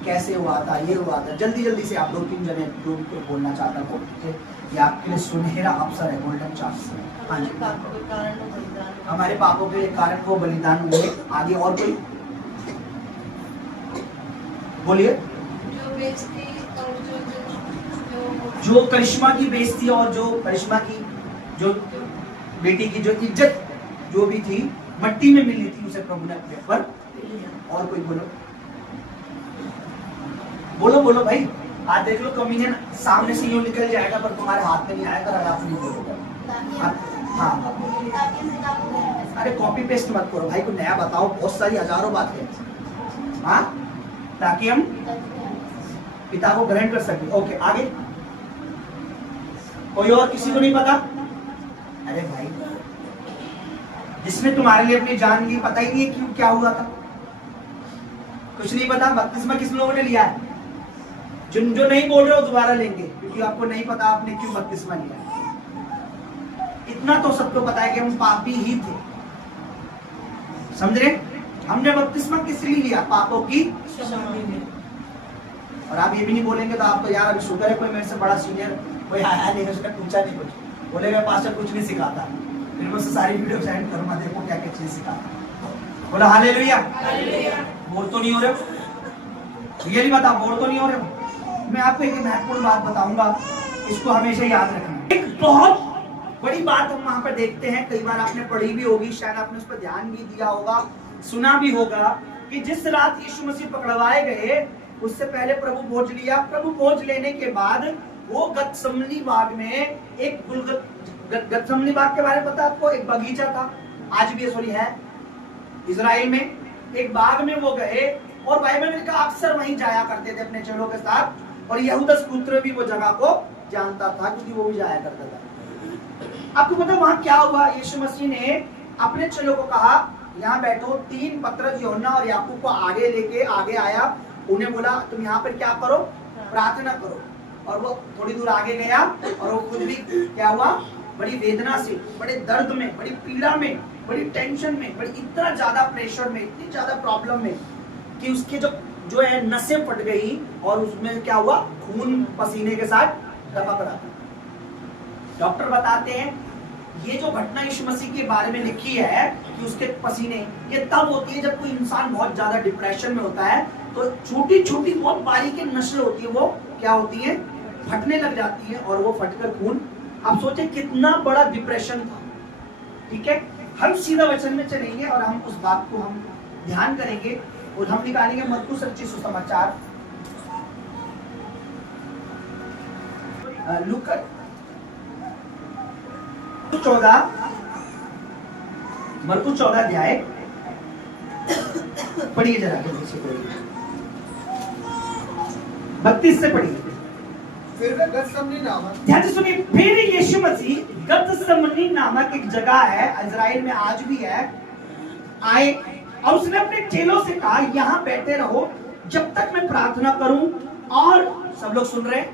कैसे हुआ था, ये हुआ था। जल्दी जल्दी से आप 2-3 जने जो भी बोलना चाहता हूँ, ये आपके लिए सुनहरा अवसर है, गोल्डन चांस। हाँ जी, हमारे पापों के कारण वो बलिदान हुए। आगे और कोई बोलिए। जो करिश्मा की बेइज्जती और जो करिश्मा की जो बेटी की जो इज्जत जो भी थी मट्टी में मिलनी थी, उसे प्रभु ने अपने पर। और कोई बोलो बोलो बोलो भाई। आज देख लो कमीनियन सामने से यूं निकल जाएगा पर तुम्हारे हाथ में नहीं आएगा अगर आप नहीं बोलोगे। हाँ अरे कॉपी पेस्ट मत करो भाई, को नया बताओ, बहुत सारी हजारों बातें। हाँ ताकि हम पिता को ग्रहण कर सके। ओके आगे कोई और, किसी को नहीं पता? अरे भाई जिसने तुम्हारे लिए अपनी जान ली, पता ही नहीं है क्यों क्या हुआ था, कुछ नहीं पता। बपतिस्मा किस लोगों ने लिया है? जो नहीं बोल रहे हो दोबारा लेंगे, क्योंकि आपको नहीं पता आपने क्यों बपतिस्मा लिया। इतना तो सबको पता है कि हम पापी ही थे, समझ रहे? हमने बपतिस्मा किस लिए लिया? पापों की। और आप ये भी नहीं बोलेंगे तो आपको यार अभी शुक्र है कोई मेरे से बड़ा सीनियर कोई आया नहीं, उसका पूछा नहीं कुछ, बोलेगा पास्टर कुछ नहीं सिखाता, फिर मैं उससे सारी वीडियो सेंड करूंगा, देखो क्या क्या चीज सिखाता। बोला हालेलुया। बोल तो नहीं हो रहे हो? ये नहीं बता, बोल तो नहीं हो रहे हो? मैं आपको एक महत्वपूर्ण बात बताऊंगा, इसको हमेशा याद रखना। एक बहुत बड़ी बात हम वहां पर देखते हैं, कई बार आपने पढ़ी भी होगी, शायद आपने उस पर ध्यान भी दिया होगा, सुना भी होगा कि जिस रात यीशु मसीह पकड़वाए गए उससे पहले प्रभु भोज लिया। प्रभु भोज लेने के बाद वो गतसमनी बाग में एक गतसमनी बाग के बारे में पता आपको? एक बगीचा था, आज भी सॉरी है इजराइल में, एक बाग में वो गए और बाइबल में लिखा अक्सर वहीं जाया करते थे अपने चेलों के साथ, और यहूदा पुत्र भी वो जगह को जानता था क्योंकि वो भी जाया करता था। आपको पता वहां क्या हुआ? यीशु मसीह ने अपने चेलों को कहा यहाँ बैठो। 3 पतरस, यूहन्ना और याकूब को आगे लेके आगे आया, उन्हें बोला तुम यहाँ पर क्या करो? प्रार्थना करो। और वो थोड़ी दूर आगे गया और वो खुद भी क्या हुआ? बड़ी वेदना से, बड़े दर्द में, बड़ी पीड़ा में, बड़ी टेंशन में, बड़ी इतना ज्यादा प्रेशर में, इतनी ज्यादा प्रॉब्लम में कि उसके जो है नसें फट गई और उसमें क्या हुआ? खून पसीने के साथ टपक रहा था। डॉक्टर बताते हैं ये जो घटना यीशु मसीह के बारे में लिखी है कि उसके पसीने, ये तब होती है जब कोई इंसान बहुत ज्यादा डिप्रेशन में होता है, तो छोटी छोटी बहुत बारीक नसें होती है, वो क्या होती है? फटने लग जाती है और वो फटकर खून। आप सोचे कितना बड़ा डिप्रेशन था। ठीक है, हम सीधा वचन में चलेंगे और हम उस बात को हम ध्यान करेंगे और हम निकालेंगे मत्ती सच्ची सुसमाचार लूका 14, मरकुस 14 अध्याय पढ़िए जरा, 32 से पढ़िए। फिर वे गतसमनी नामक, ध्यान से सुनिए, फिर यीशु मसीह गतसमनी नामक एक जगह है, इजराइल में आज भी है, आए और उसने अपने चेलों से कहा यहाँ बैठे रहो जब तक मैं प्रार्थना करूं। और सब लोग सुन रहे हैं?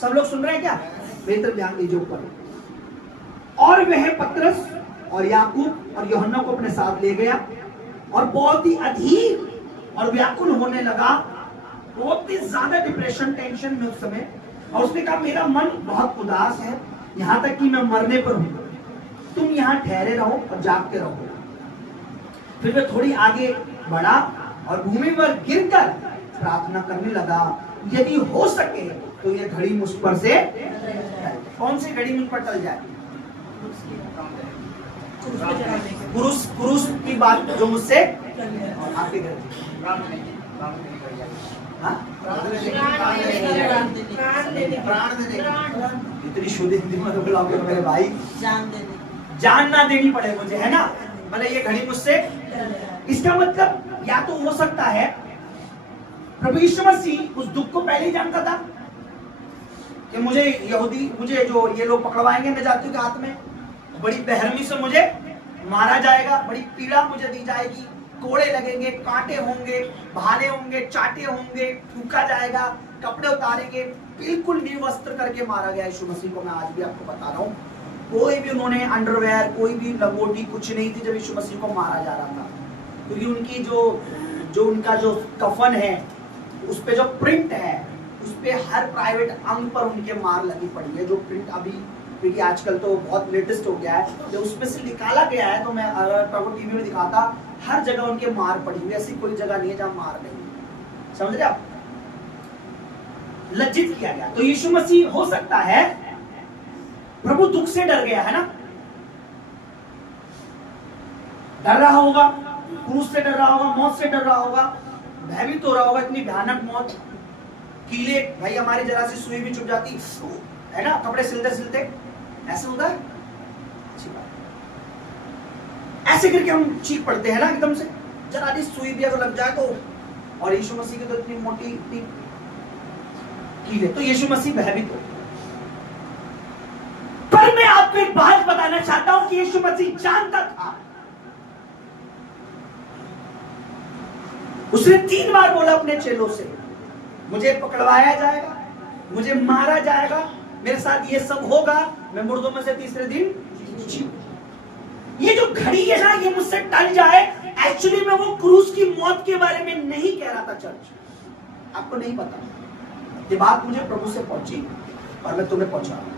सब लोग सुन रहे हैं क्या? मेरी तरफ ध्यान दीजिए ऊपर। और वह पतरस और याकूब और यूहन्ना को अपने साथ ले गया और बहुत ही अधीर और व्याकुल होने लगा, बहुत ही ज्यादा डिप्रेशन टेंशन में उस समय। और उसने कहा मेरा मन बहुत उदास है, यहाँ तक कि मैं मरने पर हूँ, तुम यहाँ ठहरे रहो और जागते रहो। फिर वह थोड़ी आगे बढ़ा और भूमि पर गिरकर प्रार्थना करने लगा, यदि हो सके तो ये घड़ी मुझ पर से, कौन सी घड़ी मुझ पर टल जाए? पुरुष की बात जो मुझसे और आपके घर इतनी शुद्ध हिंदी में तो बुलाओगे मेरे भाई, जान ना देनी पड़े मुझे, है ना? मतलब ये घड़ी मुझसे, इसका मतलब या तो हो सकता है प्रभु यीशु मसीह उस दुख को पहले ही जानता था कि मुझे जो ये लोग पकड़वाएंगे न जातियों के हाथ में, बड़ी बेरहमी से मुझे मारा जाएगा, बड़ी पीड़ा मुझे दी जाएगी, कोड़े लगेंगे, कांटे होंगे, भाले होंगे, चाटे होंगे, फूका जाएगा, कपड़े उतारेंगे, बिल्कुल निर्वस्त्र करके मारा गया यीशु मसीह को। मैं आज भी आपको बता रहा हूँ कोई भी उन्होंने अंडरवेयर, कोई भी लंगोटी कुछ नहीं थी जब यीशु मसीह को मारा जा रहा था, क्योंकि उनकी जो उनका जो कफन है उस पे जो प्रिंट है, उस पे हर प्राइवेट अंग पर उनके मार लगी पड़ी है। जो प्रिंट अभी, क्योंकि आजकल तो बहुत लेटेस्ट हो गया है, जब उसमें से निकाला गया है तो मैं अगर प्रभु टीवी में दिखाता, हर जगह उनके मार पड़ी हुई, ऐसी कोई जगह नहीं है जहां मार नहीं। समझ रहे आप? लज्जित किया गया। तो यीशु मसीह हो सकता है प्रभु दुख से डर गया है ना, डर रहा होगा, क्रूस से डर रहा होगा, मौत से डर रहा होगा, भयभीत हो रहा होगा। इतनी भयानक मौत, कीले, भाई हमारी जरा सी सुई भी चुभ जाती है ना, कपड़े सिलते सिलते ऐसे होता है, अच्छी बात, ऐसे करके हम चीख पड़ते हैं ना एकदम से, जरा सी सुई भी अगर लग जाए तो। और यीशु मसीह की तो इतनी मोटी, इतनी कीले, तो यीशु मसीह भयभीत हो। पर मैं आपको एक बात बताना चाहता हूं कि यीशु मसीह जानता था, उसने 3 बार बोला अपने चेलों से, मुझे पकड़वाया जाएगा, मुझे मारा जाएगा, मेरे साथ ये सब होगा, मैं मुर्दों में से तीसरे दिन जी। ये जो घड़ी है ना, ये मुझसे टल जाए, एक्चुअली में वो क्रूस की मौत के बारे में नहीं कह रहा था चर्च, आपको नहीं पता। ये बात मुझे प्रभु से पहुंची और मैं तुम्हें पहुंचा रहा हूं।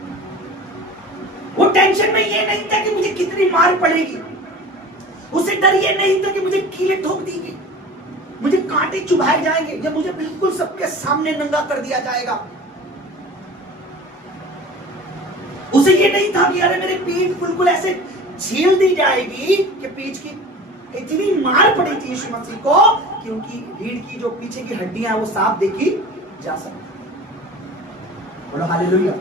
वो टेंशन में ये नहीं था कि मुझे कितनी मार पड़ेगी, उसे डर ये नहीं था कि मुझे कीले ठोक देंगे, मुझे कांटे चुभाए जाएंगे, या मुझे बिल्कुल सबके सामने नंगा कर दिया जाएगा। उसे ये नहीं था कि अरे मेरे पीठ बिल्कुल ऐसे छील दी जाएगी कि पीठ की इतनी मार पड़ी थी यीशु मसीह को कि उनकी रीढ़ की जो पीछे की हड्डियां हैं वो साफ देखी जा सकती। बोलो हालेलुया।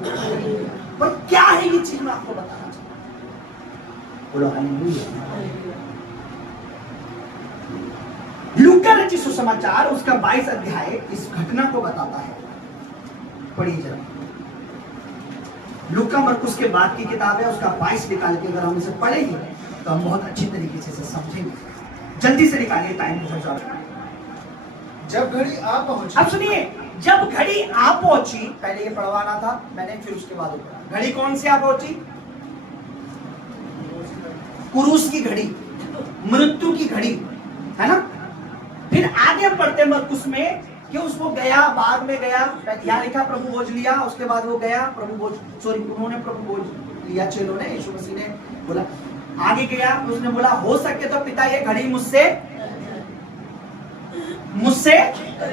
पर क्या है ये चीज, मैं आपको बताना चाहता हूं। बोलो हालेलुया। लूका रचित सुसमाचार उसका 22 अध्याय इस घटना को बताता है, पढ़िए जरा। लूका मरकुस के बाद की किताब है, उसका 22 निकाल के अगर हम इसे पढ़ेंगे तो हम बहुत अच्छी तरीके से समझेंगे। जल्दी से निकालिए, टाइम बहुत ज्यादा। जब घड़ी आ पहुंची, अब सुनिए, जब घड़ी आ पहुंची, पहले ये पढ़वाना था मैंने, फिर उसके बाद पढ़ा। घड़ी कौन सी आ पहुंची? क्रूस की घड़ी, मृत्यु की घड़ी, है ना। फिर आगे बढ़ते मरकुस में कि उसको गया, बाद में गया, यहाँ लिखा प्रभु बोझ लिया, उसके बाद वो गया, प्रभु बोझ, सॉरी उन्होंने प्रभु बोझ लिया चेलों ने, यीशु मसीह ने बोला, आगे गया, उसने बोला हो सके तो पिता ये घड़ी मुझसे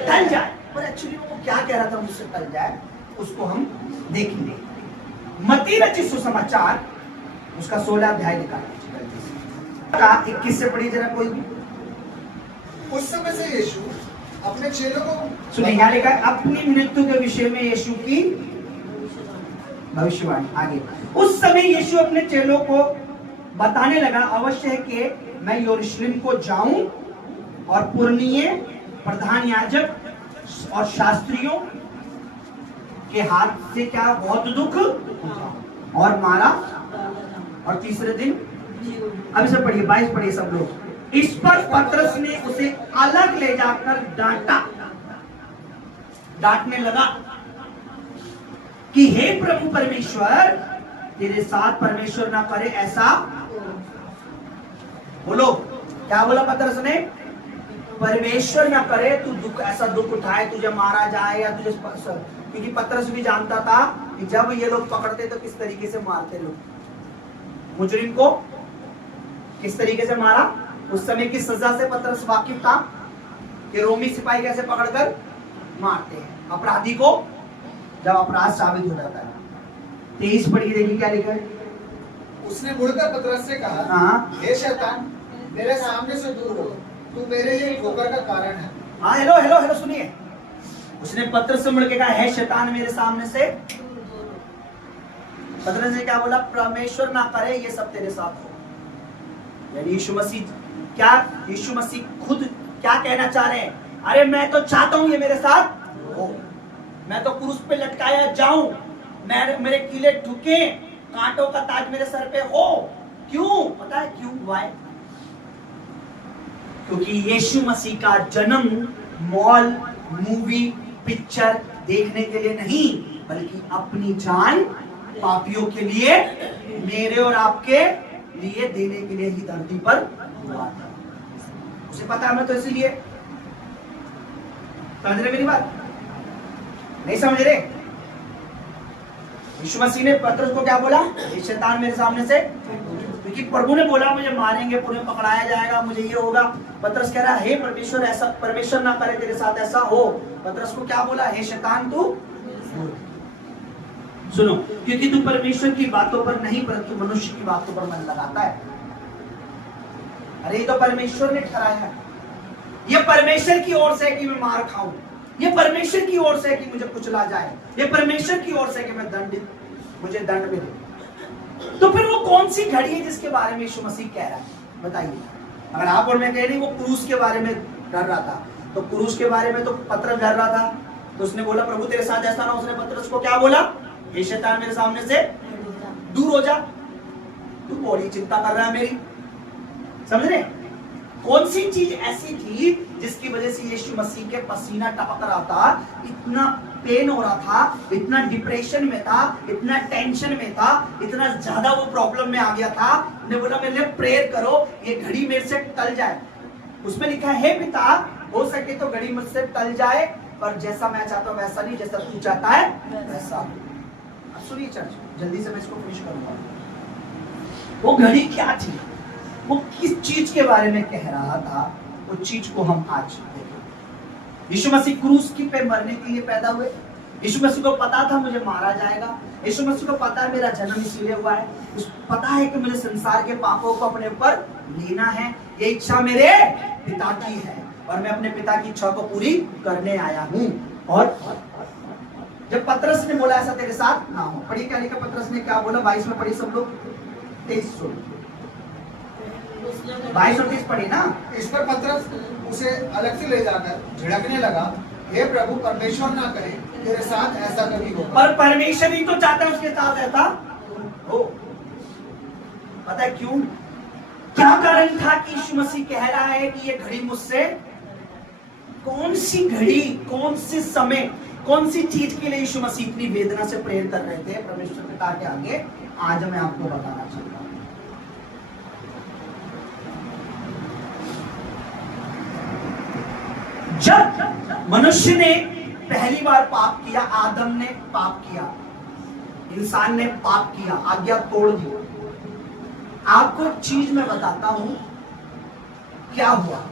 टल जाए। पर एक्चुअली वो क्या कह रहा था मुझसे टल जाए, उसको हम देखेंगे। मत्ती रचित सुसमाचार उसका 16 अध्याय निकालिए, 21 से पढ़िए जरा कोई भी। उस समय से यीशु अपने चेलों को, सुनिए यहाँ लिखा है अपनी मृत्यु के विषय में यीशु की भविष्यवाणी। आगे, उस समय यीशु अपने चेलों को बताने लगा, अवश्य है कि मैं यरूशलेम को जाऊं और पुरनिये, प्रधान याजक और शास्त्रियों के हाथ से क्या बहुत दुख और मारा और तीसरे दिन। अब इसे पढ़िए, 22 पढ़िए सब लोग। इस पर पतरस ने उसे अलग ले जाकर डांटने लगा कि हे प्रभु परमेश्वर, तेरे साथ परमेश्वर ना करे ऐसा। बोलो, क्या बोला पतरस ने? परमेश्वर ना करे तू दुख, ऐसा दुख उठाए, तुझे मारा जाए या तुझे, क्योंकि पतरस भी जानता था कि जब ये लोग पकड़ते तो किस तरीके से मारते लोग मुजरिम को, किस तरीके से मारा। उस समय की सजा से पतरस वाकिफ था कि रोमी सिपाही कैसे पकड़कर मारते हैं अपराधी को जब अपराध साबित हो जाता है। 23 पढ़िए, देखिए क्या लिखा है। उसने मुड़कर पतरस से कहा, हाँ, हे शैतान, मेरे सामने से दूर हो, तू मेरे लिए ठोकर का कारण है। हाँ, हेलो हेलो हेलो, सुनिए। उसने पतरस से मुड़ के कहा, हे शैतान, मेरे सामने से। पतरस ने क्या बोला? परमेश्वर ना करे ये सब तेरे साथ हो। यानी यीशु मसीह क्या, यीशु मसीह खुद क्या कहना चाह रहे हैं? अरे मैं तो चाहता हूं ये मेरे साथ हो, मैं तो क्रूस पे लटकाया जाऊं, मेरे कीले ठुके, कांटों का ताज मेरे सर पे हो। क्यों? पता है क्यों हुआ है? क्योंकि यीशु मसीह का जन्म मॉल, मूवी, पिक्चर देखने के लिए नहीं, बल्कि अपनी जान पापियों के लिए, मेरे और आपके लिए देने के लिए ही धरती पर हुआ था। उसे पता है, मैं तो इसीलिए। समझ रहे मेरी बात? नहीं समझ रहे? यीशु मसीह ने पतरस को क्या बोला? ये शैतान मेरे सामने से, क्योंकि प्रभु ने बोला मुझे मारेंगे, पुणे पकड़ाया जाएगा, मुझे ये होगा। पतरस कह रहा है, हे परमेश्वर, ऐसा परमेश्वर ना करे तेरे साथ ऐसा हो। पतरस को क्या बोला? हे शैतान तू सुनो, क्योंकि तू परमेश्वर की बातों पर नहीं परंतु मनुष्य की बातों पर मन लगाता है। अरे ये तो परमेश्वर ने ठहराया है, ये परमेश्वर की ओर से कि मैं मार खाऊं, ये परमेश्वर की ओर से कि मुझे कुचला जाए, ये परमेश्वर की ओर से कि मैं मुझे दंड मिले। तो फिर वो कौन सी घड़ी है जिसके बारे में यीशु मसीह कह रहा है? बताइए। अगर आप और मैं कह रही वो क्रूस के बारे में डर रहा था, तो क्रूस के बारे में तो पतरस डर रहा था, तो उसने बोला प्रभु तेरे साथ ऐसा ना। उसने पतरस को क्या बोला? हे शैतान मेरे सामने से दूर हो जा, तू बड़ी चिंता कर रहा है मेरी। समझ रहे? कौन सी चीज ऐसी थी जिसकी वजह से यीशु मसीह के पसीना टपक रहा था, इतना पेन हो रहा था, इतना डिप्रेशन में था, इतना टेंशन में था, इतना ज्यादा वो प्रॉब्लम में आ गया था। उसने बोला मेरे लिए प्रेयर करो, ये घड़ी मेरे से टल जाए। उसमें लिखा है, हे पिता, हो सके तो घड़ी मुझसे टल जाए, पर जैसा मैं चाहता हूं वैसा नहीं, जैसा तू चाहता है वैसा। अब सुनिए चर्च, जल्दी से मैं इसको फिनिश करूंगा। वो घड़ी क्या थी? वो किस चीज के बारे में कह रहा था? वो चीज को हम आज देखें। यीशु मसीह क्रूस की पे मरने के लिए पैदा हुए। यीशु मसीह को पता था मुझे मारा जाएगा। यीशु मसीह को पता है मेरा जन्म इसीलिए हुआ है। पता है कि मुझे संसार के पापों को अपने ऊपर लेना है। ये इच्छा मेरे पिता की है और मैं अपने पिता की इच्छा को पूरी करने आया हूँ। और जब पतरस ने बोला ऐसा तेरे साथ ना हो, पढ़िए क्या लिखा पतरस ने, क्या बोला? 22 में पढ़िए सब लोग, 23 22 और 30 पढ़ी ना। इस पर पतरस उसे अलग से ले जाकर झिड़कने लगा, हे प्रभु, परमेश्वर ना करे तेरे साथ ऐसा कभी हो। पर परमेश्वर ही तो चाहता है उसके साथ ऐसा हो। पता है क्यों? क्या कारण था कि यीशु मसीह कह रहा है कि ये घड़ी मुझसे, कौन सी घड़ी, कौन से समय, कौन सी चीज के लिए यीशु मसीह इतनी वेदना से प्रेयर कर रहे थे परमेश्वर पिता के आगे? आज मैं आपको बताना चाहता हूं। जब मनुष्य ने पहली बार पाप किया, आदम ने पाप किया, इंसान ने पाप किया, आज्ञा तोड़ दी। आपको एक चीज मैं बताता हूं क्या हुआ।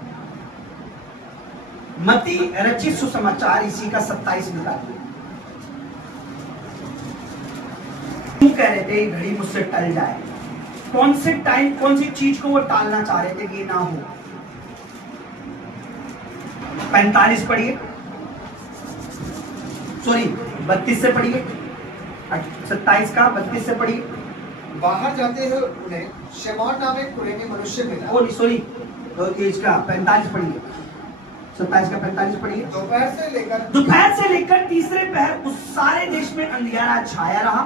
मत्ती रचित सुसमाचार इसी का 27 निकालिए। क्यों कह रहे थे घड़ी मुझसे टल जाए? कौन से टाइम, कौन सी चीज को वो टालना चाह रहे थे कि ये ना हो? 45 पढ़िए, सॉरी 32 से पढ़िए, 27 का 32 से पढ़िए। बाहर जाते हुए उन्हें शमौन नाम एक कुरेनी मनुष्य मिला। सॉरी इसका 45 पढ़िए, 27 का 45 पढ़िए। दोपहर से लेकर तीसरे पहर उस सारे देश में अंधियारा छाया रहा।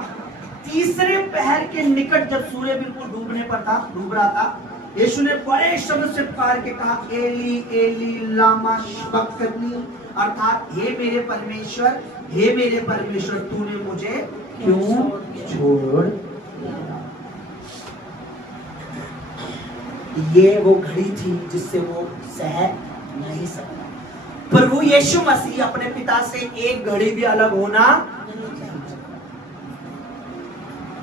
तीसरे पहर के निकट जब सूर्य बिल्कुल डूब रहा था, यीशु ने बड़े शब्द से पुकार के कहा, एली एली लामा शबक्तनी, अर्थात हे मेरे परमेश्वर, हे मेरे परमेश्वर, तूने मुझे क्यों छोड़ दिया? ये वो घड़ी थी जिससे वो सह नहीं सकता। प्रभु यीशु मसीह अपने पिता से एक घड़ी भी अलग होना नहीं चाहता।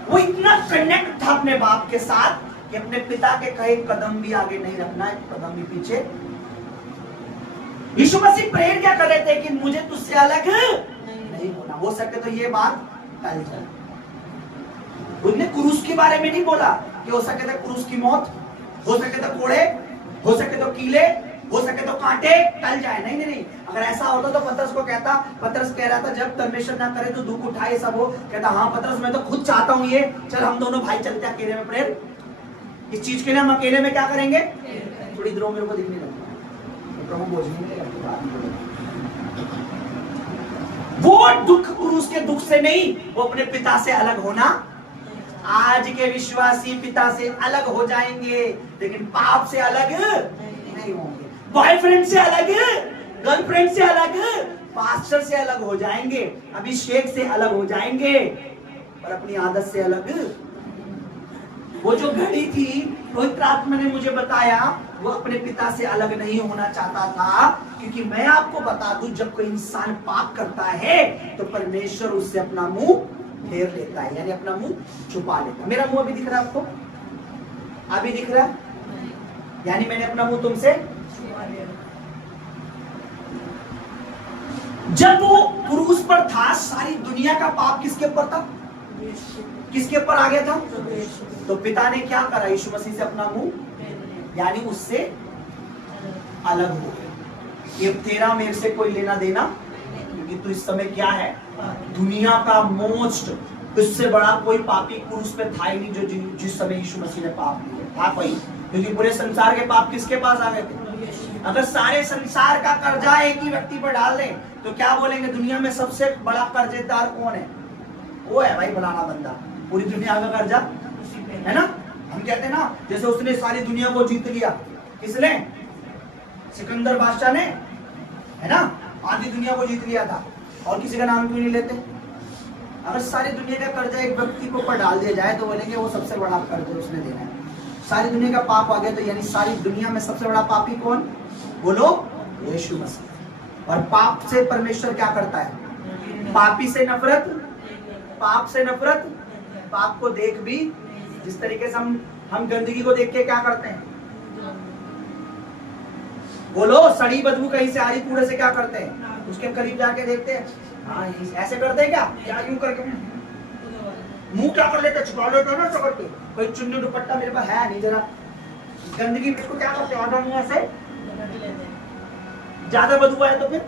वो इतना कनेक्ट था अपने बाप के साथ कि अपने पिता के कहे कदम भी आगे नहीं रखना, एक कदम भी पीछे। यीशु मसीह प्रेयर क्या कर रहे थे कि मुझे तुझसे अलग नहीं होना। हो सके तो ये बात टल जाए। उन्होंने क्रूस के बारे में नहीं बोला कि हो सके तो क्रूस की मौत, हो सके तो कोड़े, हो सके तो कीले, हो सके तो कांटे टल जाए। नहीं नहीं नहीं, अगर ऐसा होता तो पतरस को कहता, पतरस कह रहा था जब परमेश्वर ना करे तो दुख उठाए सब हो, कहता हाँ पतरस मैं तो खुद चाहता हूं ये, चल हम दोनों भाई चलते हैं अकेले में प्रेयर। इस चीज के लिए हम अकेले में क्या करेंगे? थोड़ी देर मेरे को दिखने लगता है प्रभु बोझने वो दुख क्रूस के दुख से नहीं, वो अपने पिता से अलग होना। आज के विश्वासी पिता से अलग हो जाएंगे लेकिन पाप से अलग नहीं होंगे। बॉयफ्रेंड से अलग, गर्लफ्रेंड से अलग, पास्टर से अलग हो जाएंगे, अभिषेक से अलग हो जाएंगे, और अपनी आदत से अलग। वो जो घड़ी थी, पवित्र आत्मा ने मुझे बताया, वो अपने पिता से अलग नहीं होना चाहता था, क्योंकि मैं आपको बता दूं, जब कोई इंसान पाप करता है तो परमेश्वर उससे अपना मुंह फेर लेता है, यानी अपना मुंह छुपा लेता है। मेरा मुंह अभी दिख रहा है आपको? अभी दिख रहा है? यानी मैंने अपना मुंह तुमसे, जब वो क्रूस पर था, सारी दुनिया का पाप किसके ऊपर था? किसके ऊपर आ गया था? तो पिता ने क्या करा? यीशु मसीह से अपना मुंह, यानी उससे अलग हो गया। ये तेरा मेरे से कोई लेना देना, क्योंकि तू इस समय क्या है? दुनिया का मोस्ट, इससे बड़ा कोई पापी क्रूस पे था ही नहीं जो जिस समय यीशु मसीह ने पाप किए था कोई, क्योंकि पूरे संसार के पाप किसके पास आ गए थे? अगर सारे संसार का कर्जा एक ही व्यक्ति पर डाल दें तो क्या बोलेंगे? दुनिया में सबसे बड़ा कर्जेदार कौन है? वो है भाई फलाना बंदा। पूरी दुनिया का कर्जा है ना। हम कहते हैं ना, जैसे उसने सारी दुनिया को जीत लिया। किसने? सिकंदर बादशाह ने, है ना, आधी दुनिया को जीत लिया था। और किसी का नाम क्यों नहीं लेते? अगर सारी दुनिया का कर्जा एक व्यक्ति को ऊपर डाल दिया जाए तो बोलेंगे वो सबसे बड़ा कर्जा उसने देना है। सारी दुनिया का पाप आ गया तो यानी सारी दुनिया में सबसे बड़ा पापी कौन? बोलो, यीशु मसीह। और पाप से परमेश्वर क्या करता है? पापी से नफरत, पाप से नफरत। पाप को देख भी, जिस तरीके से हम गंदगी को देख के क्या करते हैं? बोलो, सड़ी बदबू कहीं से आ रही, कूड़े से क्या करते हैं? उसके करीब जाके देखते हैं। हाँ, ऐसे करते हैं क्या यूं करके मुंह क्या कर लेते? छुपा लेते ना करके। कोई चुन्नी दुपट्टा मेरे पास है नहीं, जरा गंदगी में इसको क्या करते? आधा मुंह ऐसे, ज्यादा बदबू आए तो फिर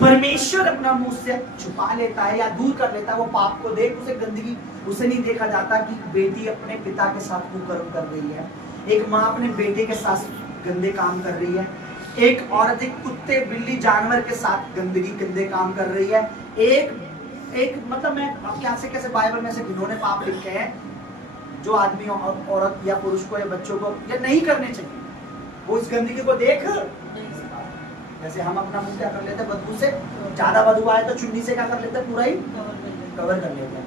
परमेश्वर अपना मुंह से छुपा लेता है या दूर कर लेता है। वो पाप को देख, उसे गंदगी, उसे नहीं देखा जाता कि बेटी अपने पिता के साथ कुकर्म कर रही है, एक माँ अपने बेटे के साथ गंदे काम कर रही है, एक औरत एक कुत्ते बिल्ली जानवर के साथ गंदे काम कर रही है। एक मतलब मैं कैसे बाइबल में से इन्होंने पाप लिखे हैं जो आदमी और औरत या पुरुष को या बच्चों को ये नहीं करने चाहिए। वो इस गंदगी को देख, जैसे हम अपना मुंह क्या कर लेते हैं? बदबू से, ज्यादा बदबू आए तो चुन्नी से क्या कर लेते हैं? पूरा ही कवर कर लेते हैं।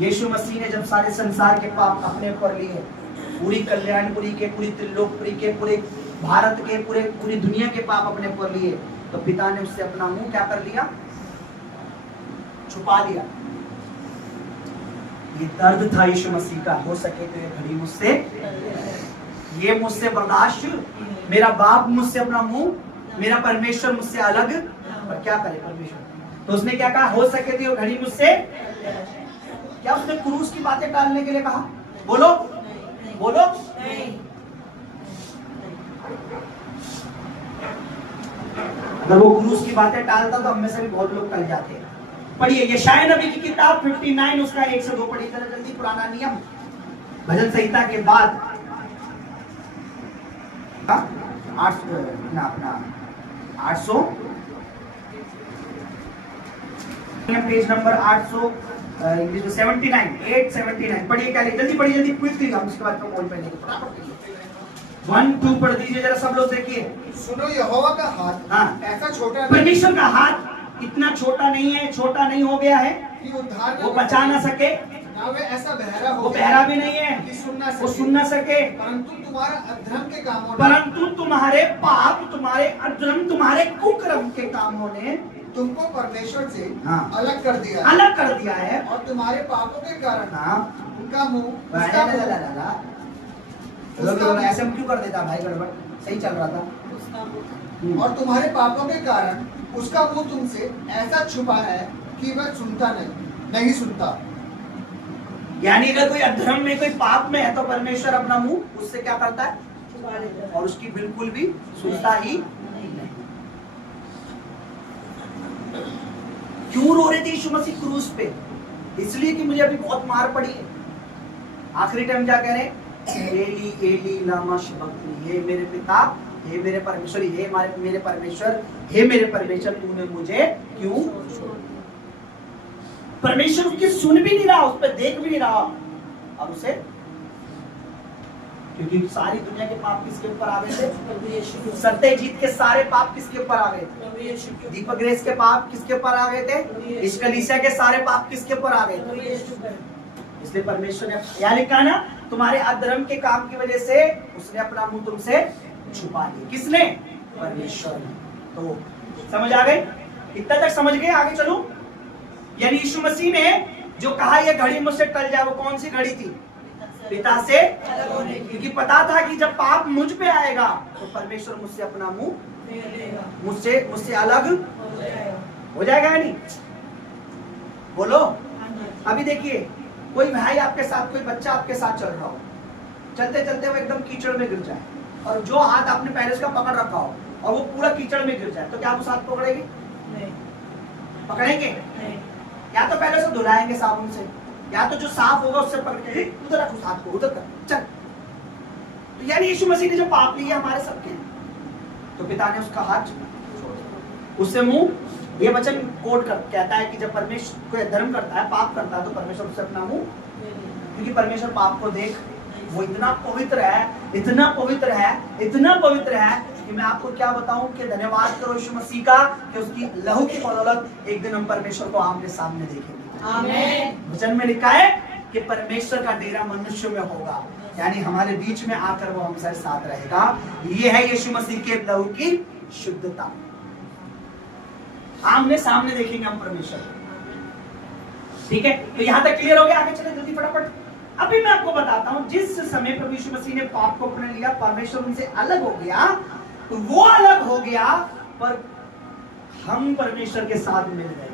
यीशु मसीह ने जब सारे संसार के पाप अपने ऊपर लिए, पूरी कल्याणपुरी के, पूरी त्रिलोकपुरी के, पूरे भारत के, पूरी दुनिया के पाप अपने ऊपर लिए, तो पिता ने उससे अपना मुंह क्या कर लिया? छुपा लिया। ये दर्द था यीशु मसीह का। हो सके तो ये घड़ी मुझसे, ये मुझसे बर्दाश्त, मेरा बाप मुझसे अपना मुंह, मेरा परमेश्वर मुझसे अलग, और क्या करे परमेश्वर? तो उसने क्या कहा? हो सके तो घड़ी मुझसे। क्या उसने क्रूस की बातें टालने के लिए कहा? बोलो बोलो। अगर वो क्रूस की बातें टालता तो हम में से भी बहुत लोग टल जाते हैं। पढ़िए यशायाह नबी की किताब 59 उसका 1 से 2 पढ़िए जरा जल्दी। पुराना नियम भजन संहिता के बाद 800 पेज नंबर 800 इंग्लिश में 879 पढ़िए। क्या लिखा? जल्दी पढ़िए, जल्दी क्विकली। हम उसके बाद बोल पहले 1 2 पढ़ दीजिए जरा सब लोग। देखिए, सुनो, यहोवा का हाथ हाँ, ऐसा छोटा नहीं, परमेश्वर का हाथ इतना छोटा नहीं है, छोटा नहीं हो गया है कि उद्धार वो बचा ना सके, ना वे ऐसा बहरा हो वो गया बहरा भी नहीं है कि वो सुन ना सके, परंतु तुम्हारा अधर्म के कामों ने, परंतु तुम्हारे पाप, तुम्हारे अधर्म, तुम्हारे कुकर्म के कामों ने तुमको परमेश्वर से हाँ, अलग कर दिया है। अलग कर दिया है। और तुम्हारे पापों के कारण हाँ, उनका मुंह लोग ऐसे क्यों कर देता भाई? गड़बड़ सही चल रहा था। और तुम्हारे पापों के कारण उसका मुंह तुमसे ऐसा छुपा है कि वह सुनता नहीं सुनता। यानी अगर कोई अधर्म में, कोई पाप में है तो परमेश्वर अपना मुंह उससे क्या करता है? और उसकी बिल्कुल भी सुनता ही नहीं। क्यों रो रहे थे यीशु मसीह क्रूस पे? इसलिए कि मुझे अभी बहुत मार पड़ी है। आखिरी टाइम क्या कह रहे हैं? एली एली लामा शबक्तनी, हे मेरे पिता, हे मेरे परमेश्वर, हे मेरे परमेश्वर, हे मेरे परमेश्वर, तूने मुझे क्यों? परमेश्वर उसकी सुन भी नहीं रहा, उस पर देख भी नहीं रहा, और उसे क्योंकि सारी दुनिया के पाप किसके ऊपर आ गए थे? प्रभु यीशु के ऊपर। सत्यजीत के सारे पाप किसके ऊपर आ गए थे? प्रभु यीशु के ऊपर। दीपक ग्रेस के पाप किसके ऊपर आ गए थे? इस कलीसिया के सारे पाप किसके ऊपर आ गए प्रभु थे? यीशु के। इसलिए परमेश्वर ने यहाँ लिखा ना, तुम्हारे अधर्म के काम की वजह से उसने अपना मुंह तुमसे छुपा लिया। किसने? परमेश्वर ने। तो समझ आ गई? इतना तक समझ गए? आगे चलो। यानी यीशु मसीह ने जो कहा ये घड़ी मुझसे टल जाए, वो कौन सी घड़ी थी? पिता से अलग होने की। क्योंकि पता था कि जब पाप मुझ पे आएगा तो परमेश्वर मुझसे अपना मुंह, फेर लेगा। मुझसे अलग हो जाएगा। हो जाएगा या नहीं? बोलो। हाँ जी। अभी देखिए, कोई भाई आपके साथ, कोई बच्चा आपके साथ चल रहा हो, चलते चलते वो एकदम कीचड़ में गिर जाए, और जो हाथ आपने पहले उसका पकड़ रखा हो और वो पूरा कीचड़ में गिर जाए, तो क्या आप उस हाथ पकड़ेंगे? नहीं। पकड़ेंगे? नहीं। या तो पहले उसे धुलाएंगे साबुन से, या तो जो साफ होगा उससे पकड़ के उधर रख, उस हाथ को उधर कर, चल। तो यानी यीशु मसीह ने जो पाप लिए हमारे सबके, तो पिता ने उसका हाथ छोड़ दिया, उससे मुंह। ये वचन कोट कर कहता है कि जब परमेश्वर कोई धर्म करता है, पाप करता है, तो परमेश्वर उससे अपना मुंह, क्योंकि परमेश्वर पाप को देख वो इतना पवित्र है, इतना पवित्र है, इतना पवित्र है कि मैं आपको क्या बताऊं कि धन्यवाद करो यीशु मसीह का कि उसकी लहू की बदौलत एक दिन हम परमेश्वर को आमने सामने देखेंगे। आमीन। वचन में लिखा है कि परमेश्वर का डेरा मनुष्य में होगा, यानी हमारे बीच में आकर वो हमसे साथ रहेगा। ये है यीशु मसीह के लहू की शुद्धता। आमने सामने देखेंगे हम परमेश्वर। ठीक है, तो यहां तक क्लियर हो गया? आगे चले जल्दी फटाफट। अभी मैं आपको बताता हूं, जिस समय प्रभु यीशु मसीह ने पाप को अपने लिया, परमेश्वर उनसे अलग हो गया, तो वो अलग हो गया, पर हम परमेश्वर के साथ मिल गए।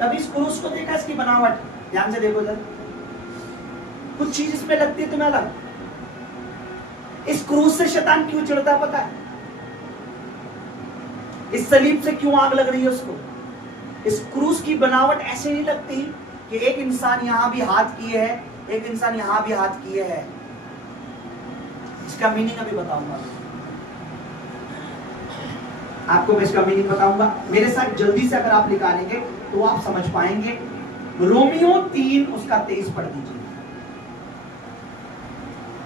तभी इस क्रूस को देखा, इसकी बनावट ध्यान से देखो जरा, कुछ चीज इसमें लगती है तुम्हें अलग। इस क्रूस से शैतान क्यों चिढ़ता है पता है? इस सलीब से क्यों आग लग रही है उसको? इस क्रूस की बनावट ऐसे नहीं लगती कि एक इंसान यहां भी हाथ किए है, एक इंसान यहां भी हाथ किए है। इसका मीनिंग अभी बताऊंगा आपको, मैं इसका मीनिंग बताऊंगा। मेरे साथ जल्दी से अगर आप निकालेंगे तो आप समझ पाएंगे। रोमियो 3 उसका 23 पढ़ दीजिए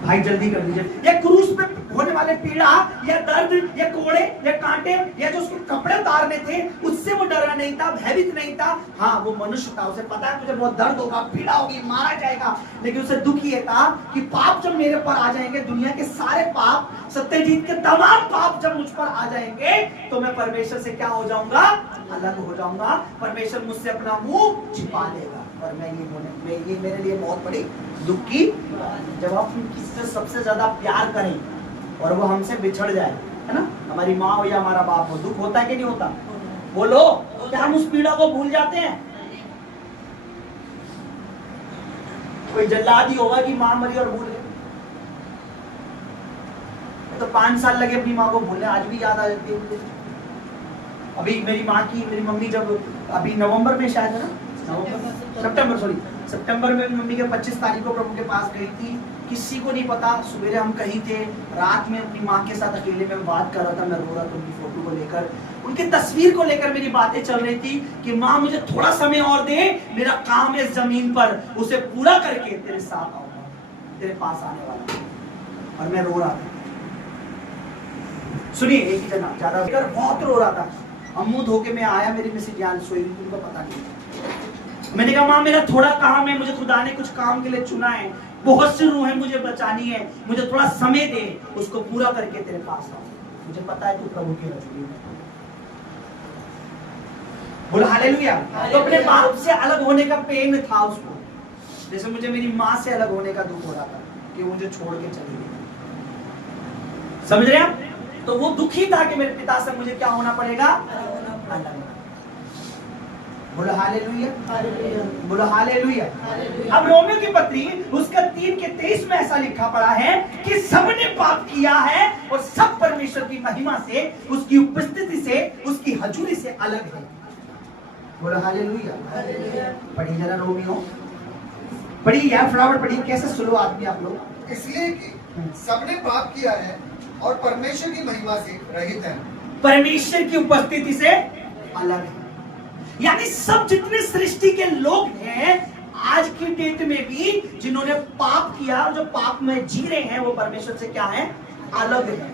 भाई, जल्दी कर दीजिए। ये क्रूस पे होने वाले पीड़ा या दर्द या कोड़े या कांटे या जो उसके कपड़े उतारने थे, उससे वो डरा नहीं था, भयभीत नहीं था। हाँ, वो मनुष्य था, उसे पता है मुझे बहुत दर्द होगा, पीड़ा होगी, मारा जाएगा, लेकिन उसे दुख ये था कि पाप जब मेरे पर आ जाएंगे, दुनिया के सारे पाप, सत्यजीत के तमाम पाप जब मुझ पर आ जाएंगे, तो मैं परमेश्वर से क्या हो जाऊंगा? अलग हो जाऊंगा। परमेश्वर मुझसे अपना मुंह छिपा देगा। और ये मेरे लिए बहुत बड़ी दुख की, जब हम किसी से सबसे ज्यादा प्यार करें और वो हमसे बिछड़ जाए, है ना, हमारी माँ हो या हमारा बाप हो, दुख होता है कि नहीं होता? बोलो, क्या हम उस पीड़ा को भूल जाते हैं? कोई जल्लाद ही होगा कि माँ मरी और भूल गए। तो 5 साल लगे अपनी माँ को भूलने, आज भी याद आ जाती है। अभी मेरी मम्मी जब अभी नवंबर में शायद, है ना, सितंबर में मम्मी के 25 तारीख को प्रभु के पास गई थी। किसी को नहीं पता, सवेरे हम कहीं थे, रात में अपनी माँ के साथ अकेले में बात कर रहा था, मैं रो रहा था उनकी फोटो को लेकर, उनकी तस्वीर को लेकर मेरी बातें चल रही थी कि माँ मुझे थोड़ा समय और दे, मेरा काम है जमीन पर, उसे पूरा करके तेरे साथ आऊंगा, तेरे पास आने वाला। और मैं रो रहा था। सुनिए, एक ही जना ज्यादा बहुत रो रहा था। अम्मू धोके में आया, मेरी मिसेज जान सोई, उनको पता नहीं। मैंने कहा माँ, मेरा थोड़ा काम है, मुझे खुदा ने कुछ काम के लिए चुना है, बहुत सी रूहें मुझे बचानी है, मुझे थोड़ा समय दे, उसको पूरा करके तेरे पास आऊं। मुझे पता है तू प्रभु की रचनी है। बोला हालेलुया। तो अपने बाप से अलग होने का पेन था उसको, जैसे मुझे मेरी माँ से अलग होने का दुख हो रहा था कि मुझे छोड़ के चली गई। समझ रहे आप? तो वो दुखी था कि मेरे पिता से मुझे क्या होना पड़ेगा? अलग। बोलो हालेलुया, बोलो हालेलुया। अब रोमियो की पत्री उसका 3 के 23 में ऐसा लिखा पड़ा है कि सबने पाप किया है और सब परमेश्वर की महिमा से, उसकी उपस्थिति से, उसकी हजूरी से अलग है। बोलो हालेलुया। पढ़िए जरा रोमियो, पढ़िए यार, फटाफट पढ़िए। कैसे स्लो आदमी आप लोग। इसलिए कि सबने पाप किया है और परमेश्वर की महिमा से रहित है, परमेश्वर की उपस्थिति से अलग है। यानी सब जितने सृष्टि के लोग हैं, आज की डेट में भी जिन्होंने पाप किया और जो पाप में जी रहे हैं वो परमेश्वर से क्या है, अलग है।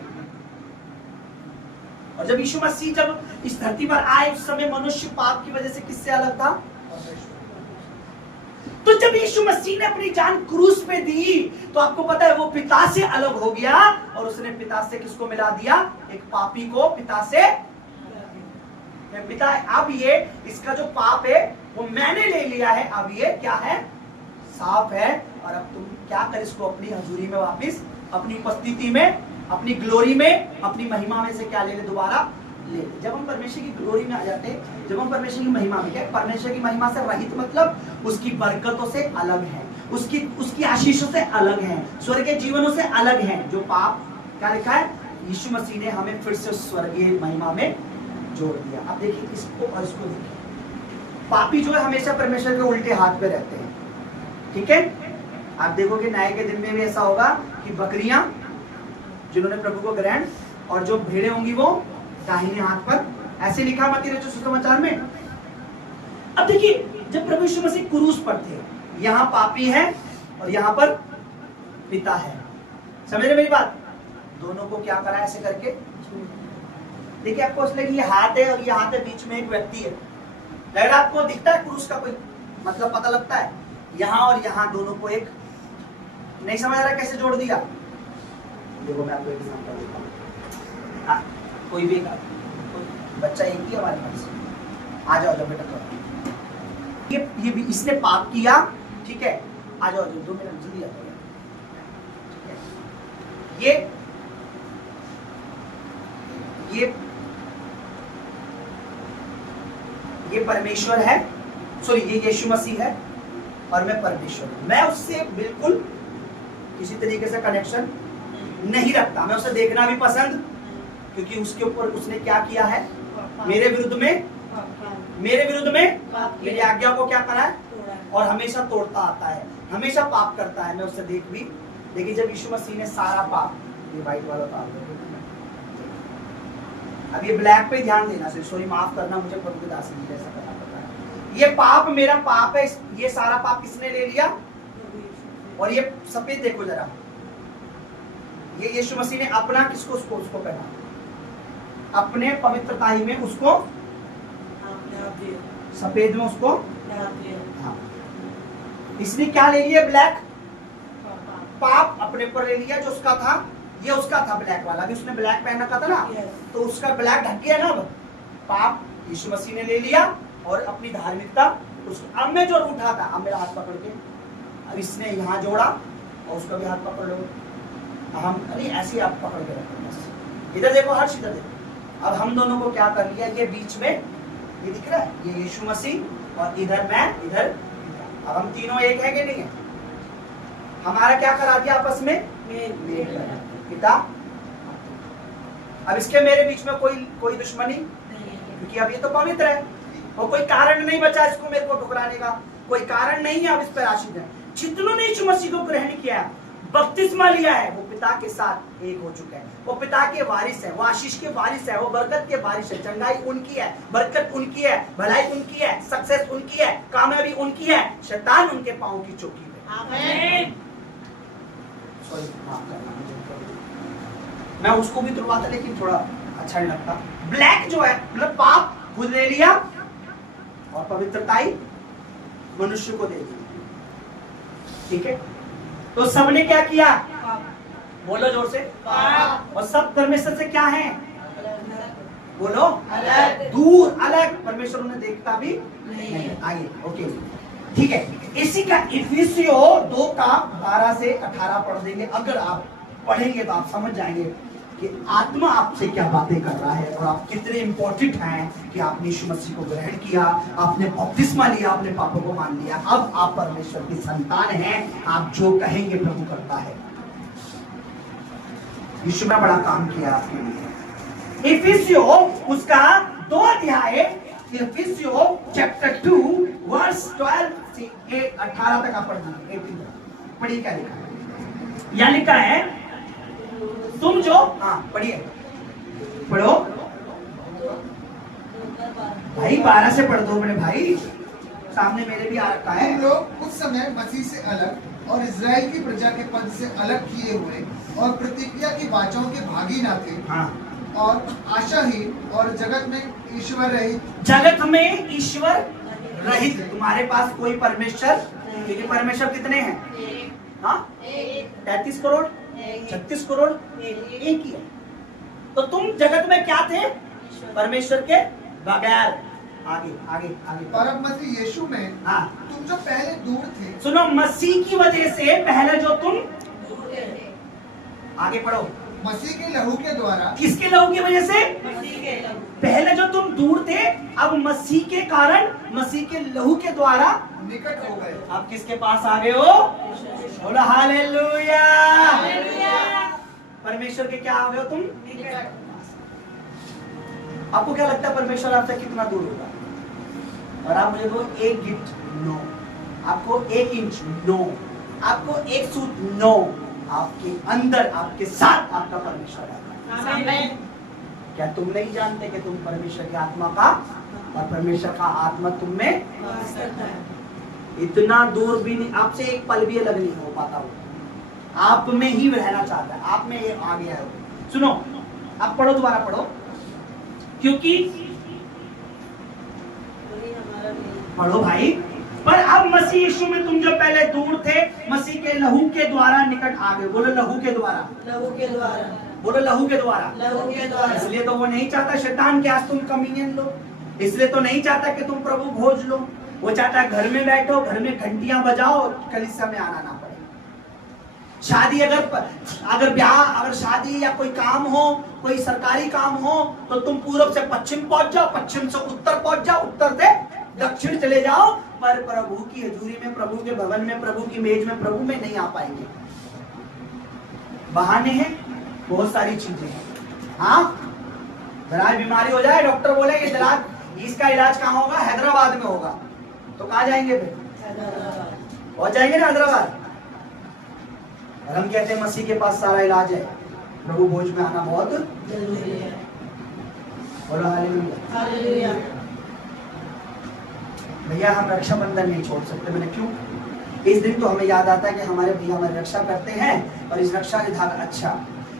और जब यीशु मसीह जब इस धरती पर आए उस समय मनुष्य पाप की वजह से किससे अलग था? तो जब यीशु मसीह ने अपनी जान क्रूस पे दी तो आपको पता है वो पिता से अलग हो गया और उसने पिता से किसको मिला दिया? एक पापी को पिता से। पिता अब ये इसका जो पाप है वो मैंने ले लिया है, अब ये क्या है? साफ है। और अब तुम क्या कर इसको अपनी हजूरी में वापस, अपनी उपस्थिति में, अपनी ग्लोरी में, अपनी महिमा में से क्या ले ले? दोबारा ले। जब हम परमेश्वर की ग्लोरी में आ जाते हैं, जब हम परमेश्वर की महिमा में, क्या परमेश्वर की महिमा से रहित मतलब उसकी बरकतों से अलग है, उसकी आशीषों से अलग है, स्वर्गीय जीवनों से अलग है। जो पाप क्या लिखा है? यीशु मसीह ने हमें फिर से स्वर्गीय महिमा में जोड़ दिया। अब देखिए इसको और इसको देखिए। पापी जो है हमेशा परमेश्वर के उल्टे हाथ पे रहते हैं, ठीक है? आप देखोगे न्याय के दिन में भी ऐसा होगा कि बकरियां जिन्होंने प्रभु को ग्रहण और जो भेड़ें होंगी वो दाहिने हाथ पर, ऐसे लिखा मत्ती रचित सुसमाचार में। अब देखिए जब प्रभु यीशु मसीह क्रूस पर थे, यहाँ पापी है और यहाँ पर पिता है। समझ रहे मेरी बात? दोनों को क्या करा ऐसे करके? देखिए आपको इसलिए ये हाथ है और ये हाथ है, बीच में एक व्यक्ति है। लग रहा आपको दिखता है क्रूस का कोई मतलब पता लगता है? यहाँ और यहाँ दोनों को एक, नहीं समझ रहा कैसे जोड़ दिया? देखो मैं आपको एक एग्जांपल देता हूँ। कोई भी बच्चा एक ही हमारे पास, आ जाओ बेटा थोड़ा। ये भी इसने पाप किया, ठीक है? आ जाओ 2 मिनट जल्दी आ जाओ। ये परमेश्वर है, सॉरी ये यीशु मसीह है और मैं परमेश्वर हूं। मैं उससे बिल्कुल किसी तरीके से कनेक्शन नहीं रखता, मैं उसे देखना भी पसंद, क्योंकि उसके ऊपर उसने क्या किया है? मेरे विरुद्ध में मेरी आज्ञा को क्या करा है? और हमेशा तोड़ता आता है, हमेशा पाप करता है। मैं उससे देख भी। देखिए जब यीशु मसीह ने सारा पाप, ये व्हाइट वाला उतार दो, अब ये ब्लैक पे ध्यान देना, सॉरी माफ करना, मुझे प्रभु के दास ने ऐसा करना पड़ता है। ये पाप मेरा पाप है, ये सारा पाप किसने ले लिया? और ये सफेद देखो जरा, ये यीशु मसीह ने अपना किसको उसको पहना, अपने पवित्रता ही में उसको, सफेद में उसको, हाँ। इसने क्या ले लिया? ब्लैक पाप अपने पर ले लिया जो उसका था। ये उसका था ब्लैक वाला, भी उसने ब्लैक पहन रखा था ना, तो उसका ब्लैक ढक गया ना। अब पाप यीशु मसीह ने ले लिया और अपनी धार्मिकता उसको, अब मैं जो रूठा था, अब मेरा हाथ पकड़ के, अब इसने यहाँ जोड़ा और उसका भी हाथ पकड़ लो। हम नहीं ऐसे आप पकड़ के रखो बस। इधर देखो हर्ष, इधर देखो। अब हम दोनों को क्या कर लिया? ये बीच में ये दिख रहा है, ये यीशु मसीह और इधर मैं, इधर। अब हम तीनों एक है कि नहीं है? हमारा क्या करा दिया आपस में? पिता। अब इसके मेरे बीच में कोई दुश्मनी, क्योंकि अब ये तो पवित्र है और कोई कारण नहीं बचा इसको मेरे को ठुकराने का, कोई कारण नहीं है। अब इस पर आश्रित है। जितनों ने यीशु मसीह को ग्रहण किया, बपतिस्मा लिया है, वो पिता के साथ एक हो चुका है। वो पिता के वारिस है, वो आशीष के वारिस है, वो बरकत के वारिस है। चंगाई उनकी है, बरकत उनकी है, भलाई उनकी है, सक्सेस उनकी है, कामयाबी उनकी है। शैतान उनके पांव की चौकी पे। आमीन। सॉरी माफ करना, मैं उसको भी तुड़वाता लेकिन थोड़ा अच्छा नहीं लगता। ब्लैक जो है मतलब पाप खुद ले लिया और पवित्रताई मनुष्य को दे दी, ठीक है? तो सबने क्या किया? बोलो जोर से। और सब परमेश्वर से क्या है? बोलो अलग, दूर, अलग। परमेश्वर उन्हें देखता भी नहीं। आइए, ओके, ठीक है। इसी का इफिसियों 2 का 12 से 18 पढ़ देंगे। अगर आप पढ़ेंगे तो आप समझ जाएंगे कि आत्मा आपसे क्या बातें कर रहा है और आप कितने इंपॉर्टेंट हैं कि आपने यीशु मसीह को ग्रहण किया, आपने बपतिस्मा लिया, अपने पापों को मान लिया। अब आप परमेश्वर की संतान हैं। आप जो कहेंगे प्रभु करता है। यीशु ने बड़ा काम किया आपके लिए। इफिसियों उसका 2 अध्याय, इफिसियों चैप्टर 2 वर्स 12 से 18 तक आप पढ़ लीजिए। 18 पढ़िए क्या लिखा है। यह लिखा है, तुम जो, हाँ पढ़िए, पढ़ो भाई, 12 से पढ़ दो बड़े भाई, सामने मेरे भी आ रखा है। तुम लोग उस समय मसीह से अलग और इज़राइल की प्रजा के पद से अलग किए हुए और प्रतिज्ञा की वाचाओं के भागी ना थे, हाँ, और आशाहीन और जगत में ईश्वर रहित। जगत में ईश्वर रहित, तुम्हारे पास कोई परमेश्वर, क्योंकि परमेश्वर कितने हैं? हाँ, 33 करोड़, 36 करोड़, एक ही है। तो तुम जगत में क्या थे? परमेश्वर के बगैर। आगे आगे आगे। पर अब मसीह यीशु में हाँ, तुम जो पहले दूर थे, सुनो, मसीह की वजह से पहले जो तुम, आगे पढ़ो, मसीह के लहू के द्वारा, किसके लहू की वजह से? पहले जो तुम दूर थे, अब मसीह के कारण, मसीह के लहू के द्वारा निकट हो गए। आप किसके पास आ गए हो? बोलो हालेलुया। परमेश्वर के क्या आ गए हो तुम? आपको क्या लगता है परमेश्वर आपसे कितना दूर होगा? और आप मुझे दो एक गिफ्ट, नो। आपको 1 इंच, नो। आपको 1 सूत, नो। आपके अंदर, आपके साथ आपका परमेश्वर है। क्या तुम नहीं जानते कि तुम परमेश्वर की आत्मा का, और परमेश्वर का आत्मा तुम में इतना दूर भी नहीं, आपसे एक पल भी अलग नहीं हो पाता वो, आप में ही रहना चाहता है, आप में ये आ गया है। सुनो, आप पढ़ो, दोबारा पढ़ो, क्योंकि पढ़ो भाई। पर अब मसीह यीशु में तुम जो पहले दूर थे, मसीह के लहू के द्वारा निकट आ गए। बोलो लहू के द्वारा, बोलो लहू के द्वारा। इसलिए तो वो नहीं चाहता शैतान के आज तुम कमीनियन लो, इसलिए तो नहीं चाहता कि तुम प्रभु भोज लो। वो चाहता है घर में बैठो, घर में घंटियां बजाओ, कलीसिया में आना ना पड़े। शादी अगर ब्याह, अगर शादी या कोई काम हो, कोई सरकारी काम हो, तो तुम पूर्व से पश्चिम पहुंच जाओ, पश्चिम से उत्तर पहुंच जाओ, उत्तर से दक्षिण चले जाओ, पर प्रभु की हजूरी में, प्रभु के भवन में, प्रभु की मेज में, प्रभु में नहीं आ पाएंगे। बहाने हैं, बहुत सारी चीजें हैं। हाँ, जरा बीमारी हो जाए, डॉक्टर बोले कि जरा इसका इलाज कहाँ होगा? हैदराबाद में होगा। तो कहाँ जाएंगे फिर? पहुंच जाएंगे ना हैदराबाद। और हम कहते हैं मसीह के पास सारा इलाज है, प्रभु भोज में आना बहुत जरूरी है। बोलो हालेलुया। भैया हम रक्षाबंधन नहीं छोड़ सकते। मैंने क्यों? इस दिन तो हमें याद आता है कि हमारे भैया हमारी रक्षा करते हैं, और इस रक्षा के धागा, अच्छा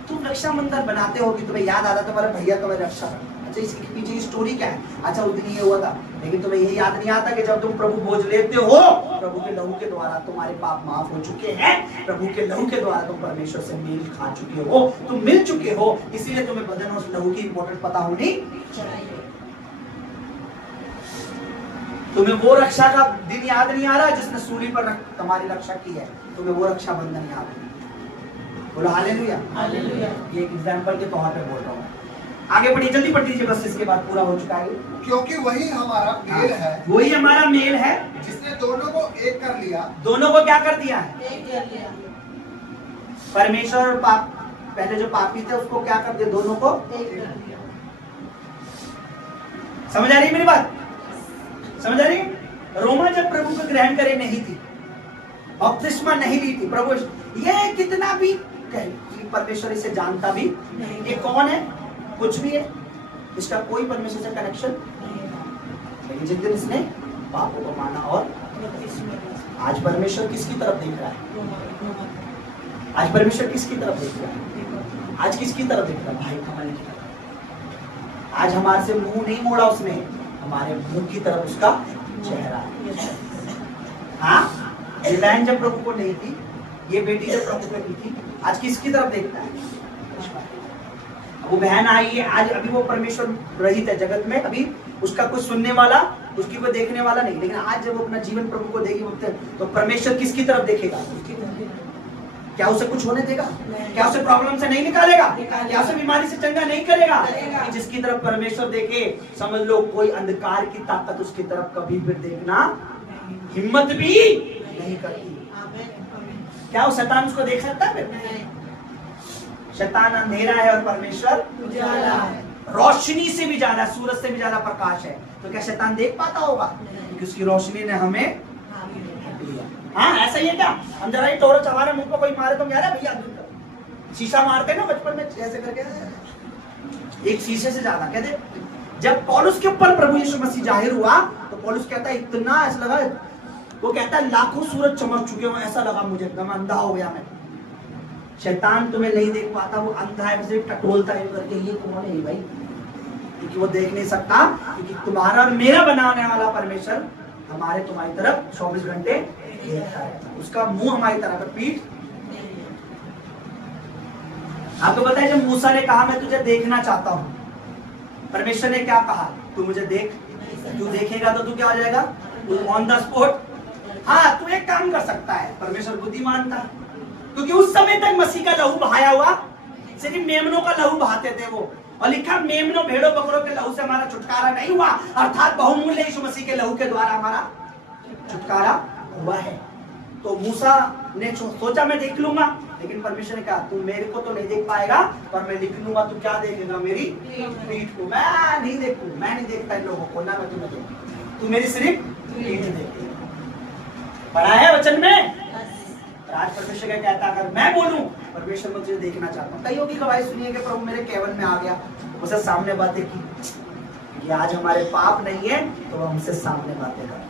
तुम रक्षाबंधन बनाते हो कि तुम्हें याद आता तुम्हारे भैया तुम्हें रक्षा करते। अच्छा, इसके पीछे की स्टोरी क्या है? अच्छा, उस दिन ये हुआ था, लेकिन तुम्हें यही याद नहीं आता कि जब तुम प्रभु भोज लेते हो, प्रभु के लहू के द्वारा तुम्हारे पाप माफ हो चुके हैं, प्रभु के लहू के द्वारा तुम परमेश्वर से मेल खा चुके हो, तुम मिल चुके हो, इसीलिए तुम्हें बदन और लहू की इंपॉर्टेंट पता होनी चाहिए। तुम्हें वो रक्षा का दिन याद नहीं आ रहा जिसने सूली पर तुम्हारी रक्षा की है, तुम्हें वो रक्षाबंधन याद नहीं। बोलो हालेलुया। ये एक एग्जांपल के तौर पे बोल रहा हूँ। आगे बढ़िए, जल्दी पढ़ दीजिए, बस इसके बाद पूरा हो चुका है। क्योंकि वही हमारा मेल है, वही हमारा मेल है, जिसने दोनों को एक कर लिया। दोनों को क्या कर दिया है? परमेश्वर और पाप, पहले जो पापी थे उसको क्या कर दिया? दोनों को एक कर दिया। समझ आ रही है मेरी बात? समझ आ रही है? रोमा जब प्रभु को ग्रहण करे नहीं थी, बपतिस्मा नहीं ली थी, प्रभु ये कितना भी कहे परमेश्वर इसे जानता भी नहीं, ये कौन है, कुछ भी है, इसका कोई परमेश्वर से कनेक्शन नहीं था। लेकिन जिस दिन इसने पापों को माना, और आज परमेश्वर किसकी तरफ देख रहा है? आज परमेश्वर किसकी तरफ देख रहा है? आज किसकी तरफ देख रहा है? भाई हमारे की तरफ। आज हमारे से मुंह नहीं मोड़ा उसने, हमारे मुंह की तरफ उसका चेहरा है। हाँ, ये बहन जब प्रभु को नहीं थी, ये बेटी जब प्रभु को नहीं थी, आज किसकी तरफ देखता है? वो बहन आई है आज, अभी वो परमेश्वर रहित है जगत में, अभी उसका कुछ सुनने वाला, उसकी कोई देखने वाला नहीं, लेकिन आज जब वो अपना जीवन प्रभु को देगी तो परमेश्वर किसकी तरफ देखेगा? क्या उसे कुछ होने देगा? क्या उसे प्रॉब्लम से नहीं निकालेगा? क्या उसे बीमारी से चंगा नहीं करेगा? जिसकी तरफ परमेश्वर देखे, समझ लो कोई अंधकार की ताकत उसकी तरफ कभी भी देखना हिम्मत भी नहीं करती। क्या वो शैतान उसको देख सकता है? शैतान अंधेरा है और परमेश्वर उजाला है, रोशनी से भी ज्यादा, सूरज से भी ज्यादा प्रकाश है। तो क्या शैतान देख पाता होगा? क्योंकि उसकी रोशनी ने हमें लिया। हाँ, ऐसा ही है क्या? हम जरा ही टोरच हमारे मुंह पर कोई मारे तो क्या भैया शीशा मारते ना बचपन में ऐसे करके, एक शीशे से ज्यादा कहते। जब पौलुस के ऊपर प्रभु यीशु मसीह जाहिर हुआ तो तो पौलुस कहता है इतना ऐसा लगा, वो कहता है लाखों सूरज चमक चुके हो, ऐसा लगा मुझे, एकदम अंधा हो गया मैं। शैतान तुम्हें नहीं देख पाता, वो अंधा है, सिर्फ टटोलता है करके, ये कौन है भाई, क्योंकि वो देख नहीं सकता, क्योंकि तुम्हारा और मेरा बनाने वाला परमेश्वर हमारे तुम्हारी तरफ 24 घंटे देखता है, उसका मुंह हमारी तरफ है, पीठ। आपको पता है जब मूसा ने कहा मैं तुझे देखना चाहता हूं, परमेश्वर ने क्या कहा, तू मुझे देख, तू देखेगा तो तू क्या हो जाएगा, ऑन द स्पॉट। हाँ तू एक काम कर सकता है, परमेश्वर बुद्धिमान था, क्योंकि उस समय तक मसीह का लहू बहाया हुआ, सिर्फ मेमनों का लहू बहाते थे वो, और लिखा मेमनों भेड़ों बकरों के लहू से हमारा छुटकारा नहीं हुआ, अर्थात बहुमूल्य यीशु मसीह के लहू के द्वारा हमारा छुटकारा हुआ है। तो मूसा ने सोचा मैं देख लूंगा, लेकिन परमेश्वर ने कहा तू मेरे को तो नहीं देख पाएगा, पर मैं लिख लूंगा, तू क्या देखेगा, मेरी पीठ को। मैं नहीं देखूं, मैं नहीं देखता इन लोगों को, ना मैं तुम्हें देखूं, तू मेरी सिर्फ पीठ देखेगा। पढ़ा है वचन में, आज परमेश्वर क्या कहता है, अगर मैं बोलूं परमेश्वर को तुझे देखना चाहता हूं। कईयों की गवाही सुनिए कि प्रभु मेरे केवल में आ गया, उससे सामने बातें की, कि आज हमारे पाप नहीं है तो वह हमसे सामने बातें कर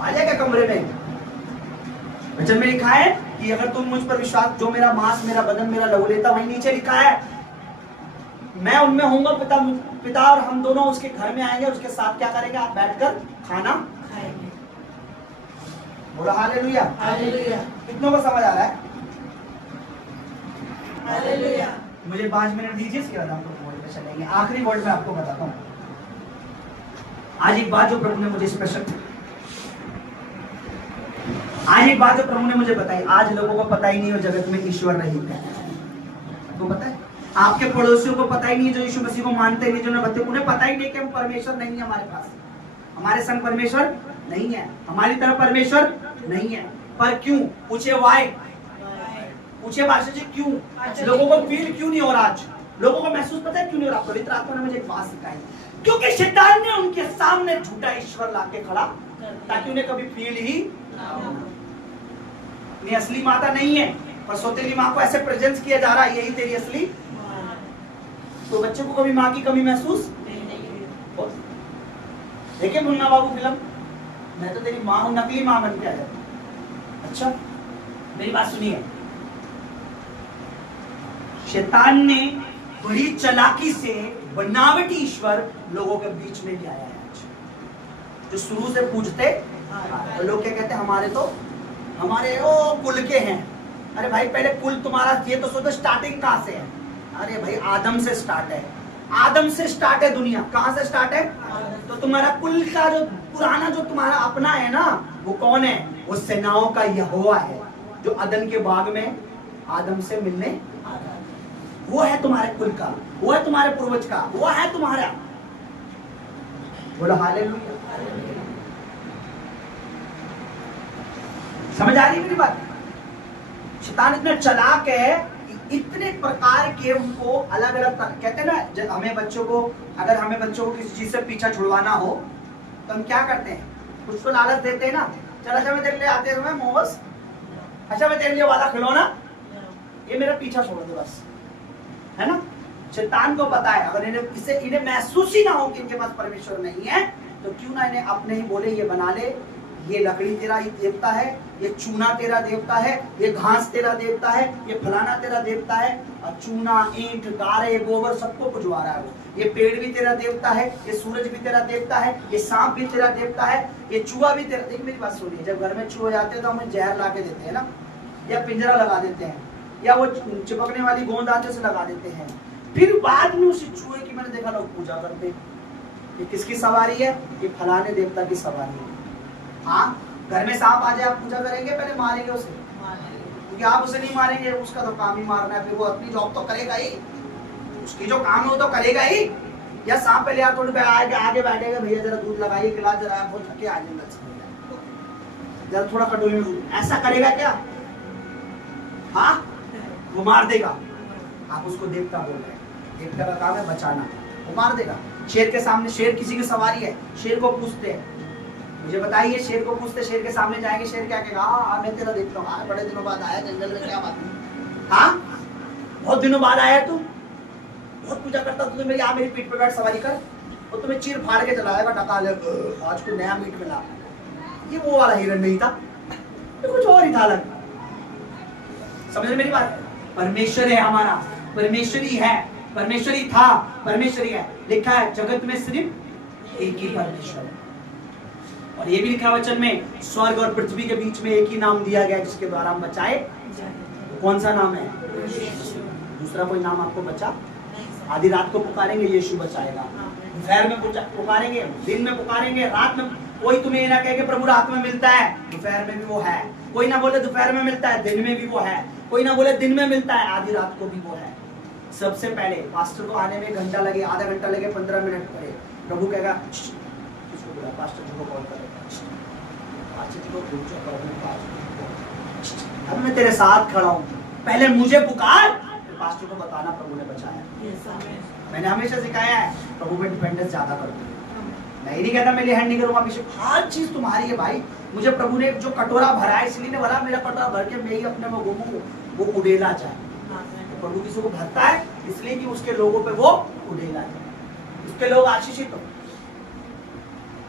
आ जाएगा कमरे में। वचन में लिखा है कि अगर तुम मुझ पर विश्वास, जो मेरा मांस मेरा बदन मेरा लहू लेता, वहीं नीचे लिखा है मैं उनमें होऊंगा, पिता और हम दोनों उसके घर में आएंगे, उसके साथ क्या करेंगे, आप बैठकर खाना खाएंगे। बोला हालेलुया। हालेलुया। कितनों को समझ आ रहा है? हालेलुया। मुझे 5 मिनट दीजिए, इसके बाद आपको वर्ड में चलेंगे। आखिरी वर्ड में आपको बताता हूँ आज एक बात जो प्रभु ने मुझे स्पेशल, आज एक बात जो प्रभु ने मुझे बताई, आज लोगों को पता ही नहीं हो जगत में ईश्वर नहीं है। आपको पता है, आपके पड़ोसियों को पता ही नहीं है जो यीशु मसीह को मानते नहीं, जो उन्हें पता ही नहीं कि हम परमेश्वर नहीं है, हमारे पास हमारे संग परमेश्वर नहीं है, हमारी तरफ परमेश्वर नहीं है। पर क्यों? पूछे वाई, पूछे भाषा जी क्यों? लोगों को फील क्यों नहीं हो रहा, आज लोगों को महसूस पता है क्यों नहीं हो रहा? पवित्र आत्मा ने मुझे एक बात सिखाई, क्योंकि शैतान ने उनके सामने झूठा ईश्वर लाके खड़ा, ताकि उन्हें कभी फील ही नहीं। असली माता नहीं है, पर सौतेली माँ को ऐसे प्रेजेंस किया जा रहा है, यही तेरी असली। तो बच्चों को कभी माँ की कमी महसूस देखिए मुन्ना बाबू फिल्म, मैं तो तेरी माँ हूं, नकली माँ बन के आ जाती। अच्छा मेरी बात सुनिए, शैतान ने बड़ी चालाकी से बनावटी ईश्वर लोगों के बीच में ले आया है, जो शुरू से पूजते तो लोग क्या कहते हैं, हमारे ओ कुल के हैं। अरे भाई पहले कुल तुम्हारा ये तो सोचो स्टार्टिंग कहाँ से है? अरे भाई आदम से स्टार्ट है, आदम से स्टार्ट है दुनिया। कहाँ से स्टार्ट है? तो तुम्हारा कुल का जो पुराना जो तुम्हारा अपना है ना, वो कौन है? वो सेनाओं का यहोवा है, जो अदन के बाग में आदम से मिलने आ रहा है। वो है तुम्हारे कुल का, वो है तुम्हारे पूर्वज का, वो है तुम्हारा। बोलो हालेलुया। समझ आ रही मेरी बात? शैतान इतना चालाक है, इतने प्रकार के उनको अलग अलग कहते हैं ना, जब हमें बच्चों को, अगर हमें बच्चों को किसी चीज से पीछा छुड़वाना हो तो हम क्या करते हैं? कुछ तो लालच देते हैं ना, चल अच्छा मैं तेरे लिए आते हैं मोमोज, अच्छा मैं तेरे लिए वाला खिलौना, ये मेरा पीछा छोड़ दो बस, है ना। शैतान को पता है अगर इन्हें महसूस ही ना हो कि इनके पास परमेश्वर नहीं है, तो क्यों ना इन्हें अपने ही बोले ये बना ले, ये लकड़ी तेरा ही देवता है, ये चूना तेरा देवता है, ये घास तेरा देवता है, ये फलाना तेरा देवता है। और चूना, ईंट, गारे, गोबर सबको पुजवा रहा है वो। ये पेड़ भी तेरा देवता है, ये सूरज भी तेरा देवता है, ये सांप भी तेरा देवता है, ये चूहा भी तेरा। देखिए मेरी बात सुनिए, जब घर में चूहे जाते हैं तो हमें जहर ला के देते हैं ना, या पिंजरा लगा देते हैं, या वो चिपकने वाली गोंद आते से लगा देते हैं। फिर बाद में उसी चूहे की मैंने देखा लोग पूजा करते हैं। ये किसकी सवारी है? ये फलाने देवता की सवारी है। हाँ, घर में सांप आ जाए आप पूजा करेंगे, पहले मारेंगे उसे, क्योंकि आप उसे नहीं मारेंगे, उसका तो काम ही मारना है, फिर वो अपनी जॉब तो करेगा ही, उसकी जो काम है वो तो करेगा ही। या सांप पहले आप थोड़ी आगे बैठेगा, भैया जरा दूध लगाइए गिलास, जरा आप थके आ जाएगा, जरा थोड़ा कटोरी में दूध, ऐसा करेगा क्या? हाँ, वो मार देगा। आप उसको देवता बोल रहे हैं, देवता का काम है बचाना, वो मार देगा। शेर के सामने, शेर किसी की सवारी है, शेर को पूछते हैं, मुझे बताइए, शेर को पूछते, शेर के सामने जाएंगे, शेर क्या कहेगा? हाँ मैं तेरा देखता हूँ, बड़े दिनों बाद आया जंगल में, क्या बात है? हाँ बहुत दिनों बाद आया तू, बहुत पूजा करता तू, मेरी पीठ पे बैठ सवारी कर। वो तुम्हें चीर फाड़ के चलाएगा, टका ले आज को नया मीट मिला। ये वो वाला हिरण नहीं था, ये कुछ और ही था अलग। समझ रहे मेरी बात? परमेश्वर है हमारा, परमेश्वरी है, परमेश्वरी था, परमेश्वरी है। लिखा है जगत में सिर्फ एक ही परमेश्वर है। और ये भी लिखा है वचन में, स्वर्ग और पृथ्वी के बीच में एक ही नाम दिया गया जिसके द्वारा हम बचाए। कौन सा नाम है? दूसरा कोई नाम आपको बचा? आधी रात को पुकारेंगे यीशु बचाएगा, दोपहर में पुकारेंगे, दिन में पुकारेंगे, रात में। कोई तुम्हें ना कहे कि प्रभु रात में मिलता है, दोपहर में भी वो है। कोई ना बोले दोपहर में मिलता है, दिन में भी वो है। कोई ना बोले दिन में मिलता है, आधी रात को भी वो है। सबसे पहले पास्टर को आने में घंटा लगे, आधा घंटा लगे, 15 मिनट पड़े, प्रभु कहेगा किसको बोला? पास्टर जी को कॉल करेगा, पास्टर जी को पूछो, अब मैं तेरे साथ खड़ा हूँ, पहले मुझे पुकार, फिर पास्टर को बताना प्रभु ने बचाया। मैंने हमेशा सिखाया है, प्रभु में डिपेंडेंस ज्यादा कर दो। मैं ये नहीं कहता मैं हैंड नहीं करूंगा, अभिषेक हर चीज तुम्हारी है भाई। मुझे प्रभु ने जो कटोरा भरा है, इसलिए बोला मेरा कटोरा भर के मैं ही अपने में घूमूं, वो उड़ेला जाए। तो प्रभु किसी को भरता है इसलिए कि उसके लोगों पे वो उड़ेला जाए, उसके लोग आशीषित हो।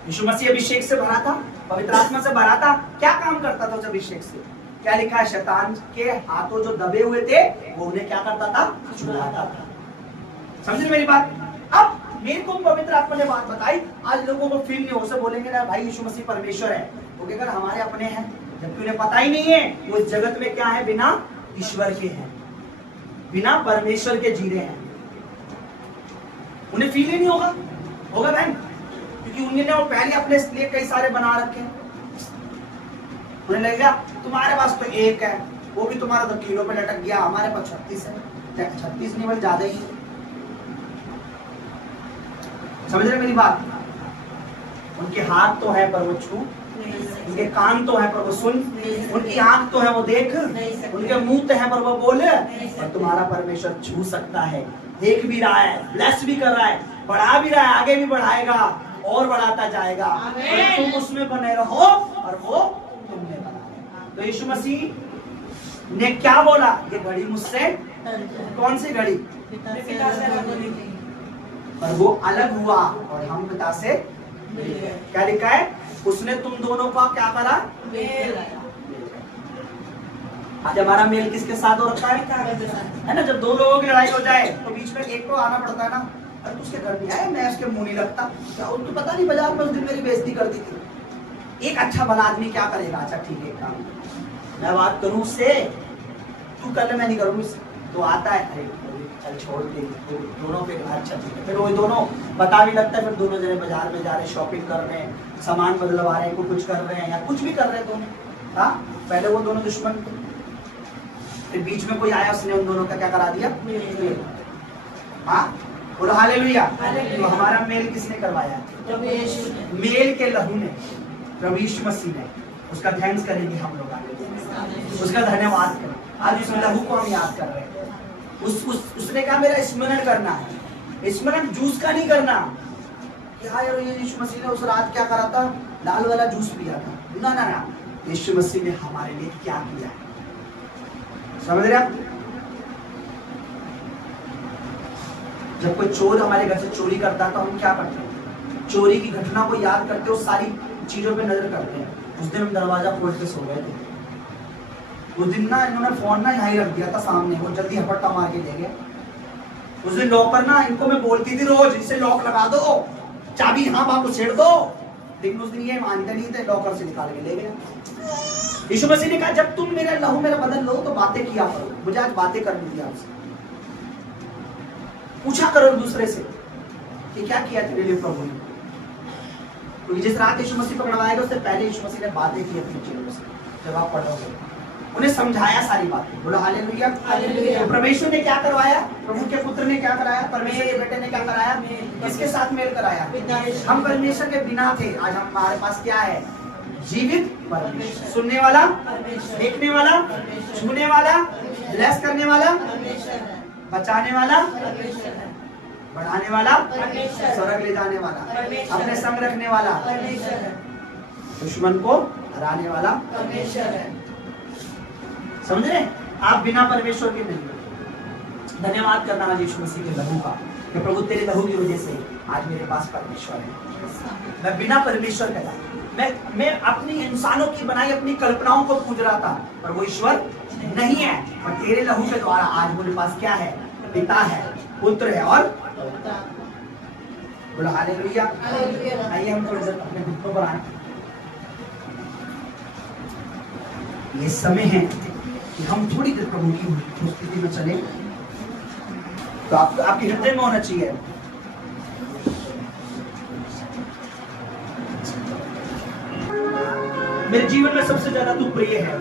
यीशु मसीह अभिषेक से भरा था, पवित्र आत्मा से भरा था। क्या काम करता था उस अभिषेक से? क्या लिखा है? शैतान के हाथों जो दबे हुए थे वो उन्हें क्या करता था? छुड़ाता था। समझ मेरी बात? अब मेरे को पवित्र आत्मा ने बात बताई, आज लोगों को फील नहीं हो, से बोलेंगे ना भाई यीशु मसीह परमेश्वर है, वो कहकर हमारे अपने हैं, जबकि उन्हें पता ही नहीं है वो इस जगत में क्या है, बिना ईश्वर के हैं, बिना परमेश्वर के जी रहे हैं। उन्हें फील ही नहीं होगा, होगा बहन? क्योंकि उन्होंने वो पहले अपने लिए कई सारे बना रखे हैं। उन्हें लगेगा तुम्हारे पास तो एक है, वो भी तुम्हारा तो किलो पे लटक गया, हमारे पास 36 है। 36 नहीं बल्कि ज्यादा ही है। समझ रहे मेरी बात? उनके हाथ तो है पर वो छू, उनके कान तो है पर वो सुन, उनकी आंख तो है वो देख, उनके मुंह तो है पर वो बोले। और तुम्हारा परमेश्वर छू सकता है, देख भी रहा है, ब्लेस भी कर रहा है, बढ़ा भी रहा है, आगे भी बढ़ाएगा और बढ़ाता जाएगा। और तुम उसमें बने रहो और वो तुमने बना। तो यीशु मसीह ने क्या बोला? ये घड़ी मुझसे, कौन सी घड़ी? पर वो अलग हुआ और हम पिता से क्या लिखा है? उसने तुम दोनों का क्या करा? आज हमारा मेल किसके साथ हो रखा है ना? जब दो लोगों की लड़ाई हो जाए तो बीच में एक को आना पड़ता है ना। अरे तू उसके घर में आए, मैं उसके मुंह नहीं लगता क्या? तो पता नहीं बाजार में उस दिन मेरी बेइज्जती कर दी थी। एक अच्छा भला आदमी क्या करेगा? अच्छा ठीक है, काम मैं बात करूं उससे, तू कर ले, मैं नहीं करूंगी। तो आता है, अरे चल छोड़ दे, तो दोनों फिर अच्छा ठीक है, फिर वो दोनों पता भी लगता है, फिर दोनों जने बाजार में जा रहे, शॉपिंग कर रहे हैं, सामान बदलवा रहे हैं, कुछ कर रहे हैं या कुछ भी कर रहे हैं दोनों। हाँ, पहले वो दोनों दुश्मन थे, फिर बीच में कोई आया, उसने उन दोनों का क्या करा दिया? हाँ, बोलो हालेलुया। तो हमारा मेल किसने करवाया? मेल के लहू ने, प्रभु यीशु मसीह ने। उसका थैंक्स करेंगे हम लोग आगे, उसका धन्यवाद करें। आज उस लहू को हम याद कर रहे हैं। उसने कहा मेरा स्मरण करना है, स्मरण जूस का नहीं करना। यार ये यीशु मसीह ने उस रात क्या करा था? लाल वाला जूस पिया था। ना ना ना, यीशु मसीह ने हमारे लिए क्या किया है, समझ रहे आप? जब कोई चोर हमारे घर से चोरी करता है तो हम क्या करते हैं? चोरी की घटना को याद करते हो, सारी चीजों पे नजर करते हैं। उस दिन हम दरवाजा खोल के सो गए थे। उस दिन ना इन्होंने फोन ना यहाँ रख दिया था सामने, वो जल्दी हपट्टा मार के ले गए। उस दिन लॉकर ना इनको मैं बोलती थी रोज, इसे लॉक लगा दो, चाबी यहाँ वहां को छेड़ दो, लेकिन उस दिन ये मानते नहीं थे, लॉकर से निकाल के ले गए। यीशु मसीह ने कहा जब तुम मेरा लहू मेरा बदल लो तो बातें किया करो। मुझे आज बातें करनी थी आपसे, पूछा करो एक दूसरे से कि क्या किया तेरे लिए प्रभु ने। क्योंकि जिस रात यीशु मसीह पकड़वाएगा उससे पहले यीशु मसीह ने बातें की अपनी चीजों से। जब आप पढ़ोगे उन्हें समझाया सारी बातें। बोलो हालेलुया। तो परमेश्वर ने क्या करवाया? प्रभु के पुत्र ने क्या कराया? परमेश्वर के बेटे ने क्या कराया? किसके साथ मेल कराया? हम परमेश्वर के बिना थे, आज हमारे पास क्या है? जीवित परमेश्वर, सुनने वाला, देखने वाला, छूने वाला, ब्लेस करने वाला, बचाने वाला, बढ़ाने वाला, स्वर्ग ले जाने वाला, अपने संग रखने वाला, दुश्मन को हराने वाला परमेश्वर है। समझ रहे? आप बिना परमेश्वर के नहीं। धन्यवाद करना आज यीशु मसीह के लहू का, कि प्रभु तेरे लहू की वजह से आज मेरे पास परमेश्वर है। मैं बिना परमेश्वर का मैं अपनी इंसानों की बनाई अपनी कल्पनाओं को पूज रहा था, पर वो ईश्वर नहीं है। और तेरे लहू के द्वारा आज मेरे पास क्या है? पिता है, पुत्र है और बोलो हालेलुया। आइए हम थोड़ी देर अपने घुटनों पर आए। ये समय है कि हम थोड़ी देर प्रभु की उपस्थिति में चले। तो आपके हृदय में होना चाहिए मेरे जीवन में सबसे ज्यादा तू प्रिय है,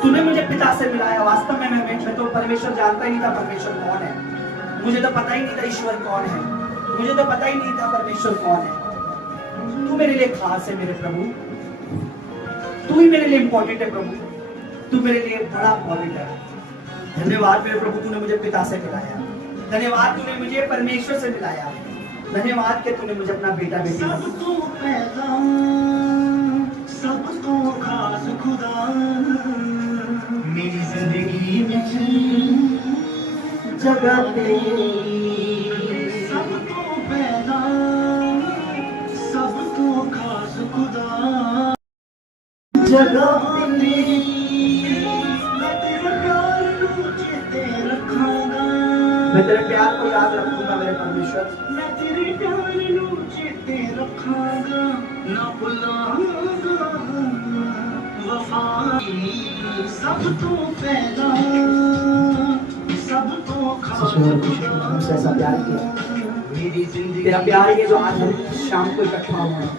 तूने मुझे पिता से मिलाया। वास्तव में मैं तो परमेश्वर जानता ही नहीं था परमेश्वर कौन है। मुझे तो पता ही नहीं था ईश्वर कौन है। मुझे तो पता ही नहीं था परमेश्वर कौन है। तू मेरे लिए खास है मेरे प्रभु। तू ही मेरे लिए इंपॉर्टेंट है प्रभु। तू मेरे लिए बड़ा इंपॉर्टेंट है। धन्यवाद मेरे प्रभु, तूने मुझे पिता से मिलाया। धन्यवाद तूने मुझे परमेश्वर से मिलाया। धन्यवाद कि तूने मुझे अपना बेटा बेटी बनाया। सबको खास खुदा मेरी जिंदगी में जगह तेरी, सबको पैदा सबको खास खुदा जगह तेरी। मैं तेरे प्यार को चेते रखांगा। मैं तेरे प्यार को याद रखूंगा मेरे परमेश्वर। मैं तेरे प्यार को चेते रखांगा, ना भुलांगा वफा। सब तो पैदा सब तो खास हमसे ऐसा प्यार किया। मेरी जिंदगी तेरा प्यार ये जो आज हम शाम को इकट्ठा हुए हैं,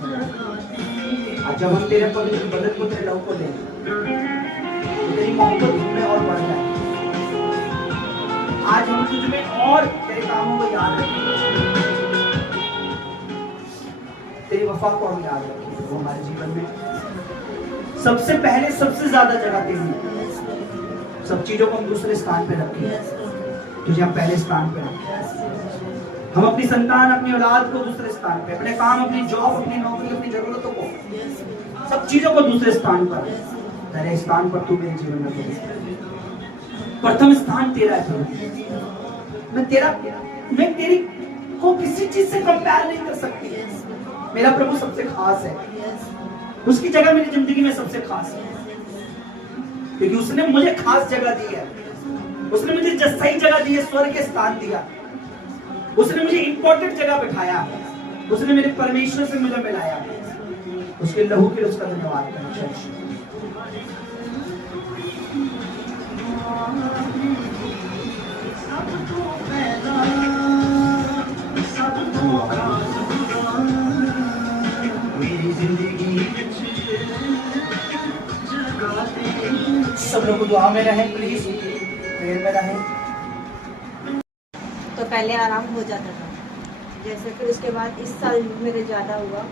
आज जब हम तेरे पवित्र बदन को तेरे लहू को लेंगे, तो तेरी मोहब्बत हमें और बढ़ जाए। आज हम तुझ में और तेरे कामों को याद रखेंगे, तेरी वफा को हम याद रखेंगे। वो हमारे जीवन में सबसे पहले सबसे ज्यादा जगह तेरी। सब चीजों को हम दूसरे स्थान पे रखें, तुझे हम पहले स्थान पे रखें। हम अपनी संतान अपनी औलाद को दूसरे स्थान पे, अपने काम अपनी जॉब अपनी नौकरी अपनी जरूरतों को, सब चीजों को दूसरे स्थान पर। पहले स्थान पर तू मेरे जीवन में प्रथम स्थान तेरा है प्रभु। मैं तेरी को किसी चीज से कंपेयर नहीं कर सकती। मेरा प्रभु सबसे खास है। उसकी जगह मेरी जिंदगी में सबसे खास है, क्योंकि उसने मुझे खास जगह दी है। उसने मुझे सही जगह दी है, स्वर्ग के स्थान दिया। उसने मुझे इंपॉर्टेंट जगह बिठाया। उसने मेरे परमेश्वर से मुझे मिलाया। उसके लहू के लिए उसका धन्यवाद करें। मेरी जिंदगी सब लोग दुआ में रहें प्लीज, प्रेयर में रहें। तो पहले आराम हो जाता था, जैसे फिर उसके बाद इस साल मेरे ज़्यादा हुआ।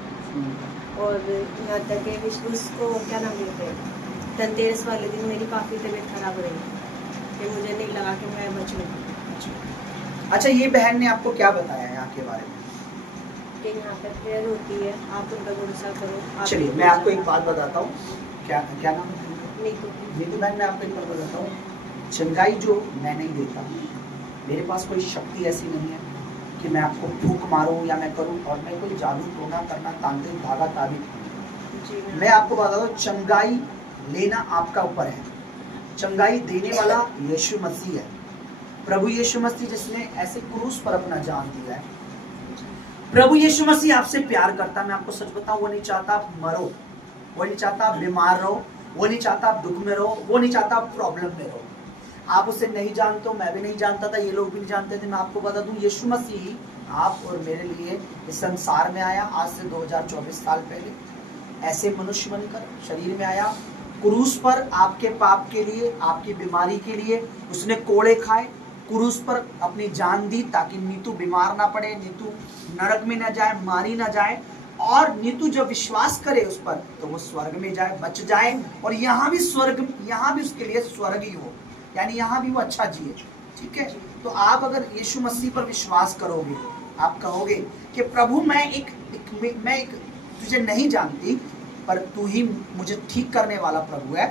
और यहाँ तक कि उसको क्या नाम लेते हैं, धनतेरस वाले दिन मेरी काफ़ी तबीयत खराब रही, फिर मुझे नहीं लगा कि मैं बच लूँगी। अच्छा, ये बहन ने आपको क्या बताया यहाँ के बारे में? कि यहाँ पर प्रेयर होती है, आप उनका भरोसा करो। चलिए मैं आपको एक बात बताता हूँ। क्या क्या नाम है? नीतू। नीतू बहन, मैं आपको एक बात बताता हूँ। चंगाई जो मैं नहीं देता, मेरे पास कोई शक्ति ऐसी नहीं है कि मैं आपको फूंक मारूं या मैं करूं, और मैं कोई जादू टोना करना, तांत्रिक धागा ताबीज। मैं आपको बताता हूँ, चंगाई लेना आपका ऊपर है। चंगाई देने वाला यीशु मसीह है, प्रभु यीशु मसीह, जिसने ऐसे क्रूस पर अपना जान दिया है। प्रभु यीशु मसीह आपसे प्यार करता है। मैं आपको सच बताऊं, वो नहीं चाहता आप मरो, वो नहीं चाहता आप बीमार रहो, वो नहीं चाहता आप दुख में रहो, वो नहीं चाहता आप प्रॉब्लम में रहो। आप उसे नहीं जानते हो, मैं भी नहीं जानता था, ये लोग भी नहीं जानते थे। मैं आपको बता दूं, यीशु मसीह आप और मेरे लिए इस संसार में आया आज से 2024 साल पहले। ऐसे मनुष्य बनकर शरीर में आया, क्रूस पर आपके पाप के लिए, आपकी बीमारी के लिए उसने कोड़े खाए, क्रूस पर अपनी जान दी, ताकि नीतू बीमार ना पड़े, नीतू नरक में ना जाए, मारी ना जाए, और नीतू जब विश्वास करे उस पर तो वो स्वर्ग में जाए, बच जाए, और यहाँ भी स्वर्ग, यहाँ भी उसके लिए स्वर्ग ही हो, यानी यहाँ भी वो अच्छा जिए। ठीक है, तो आप अगर यीशु मसीह पर विश्वास करोगे, आप कहोगे कि प्रभु मैं एक तुझे नहीं जानती, पर तू ही मुझे ठीक करने वाला प्रभु है।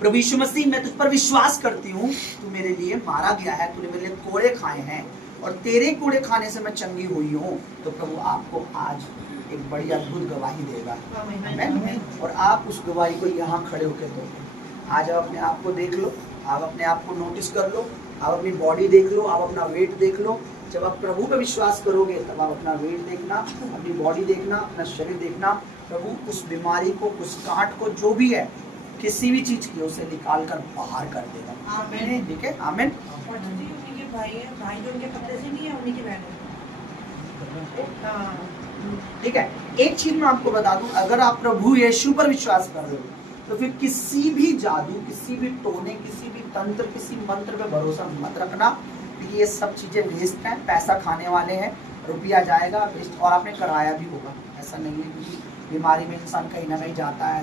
प्रभु यीशु मसीह, मैं तुझ पर विश्वास करती हूँ, तू मेरे लिए मारा गया है, तूने मेरे लिए कोड़े खाए हैं, और तेरे कूड़े खाने से मैं चंगी हुई हूँ, तो प्रभु आपको आज एक बड़ी अद्भुत गवाही देगा। आमीन। और आप उस गवाही को यहाँ खड़े होकर दोगे। आज आप अपने आप को देख लो, आप अपने आप को नोटिस कर लो, आप अपनी बॉडी देख लो, आप अपना वेट देख लो। जब आप प्रभु पे विश्वास करोगे तब आप अपना वेट देखना, अपनी बॉडी देखना, अपना शरीर देखना। प्रभु उस बीमारी को, उस कांट को, जो भी है, किसी भी चीज की, उसे निकाल कर बाहर कर देगा। आमीन। ठीक है, आमीन। भाई जो उनके कपड़े से नहीं है, उन्हीं की बहन है। ठीक है, एक चीज मैं आपको बता दूं, अगर आप प्रभु यीशु पर विश्वास कर रहे हो तो फिर किसी भी जादू, किसी भी टोने, किसी भी तंत्र, किसी मंत्र पे भरोसा मत रखना, क्योंकि ये सब चीजें वेस्ट हैं, पैसा खाने वाले हैं, रुपया जाएगा वेस्ट, और आपने कराया भी होगा। ऐसा नहीं है, क्योंकि बीमारी में इंसान कहीं ना कहीं जाता है,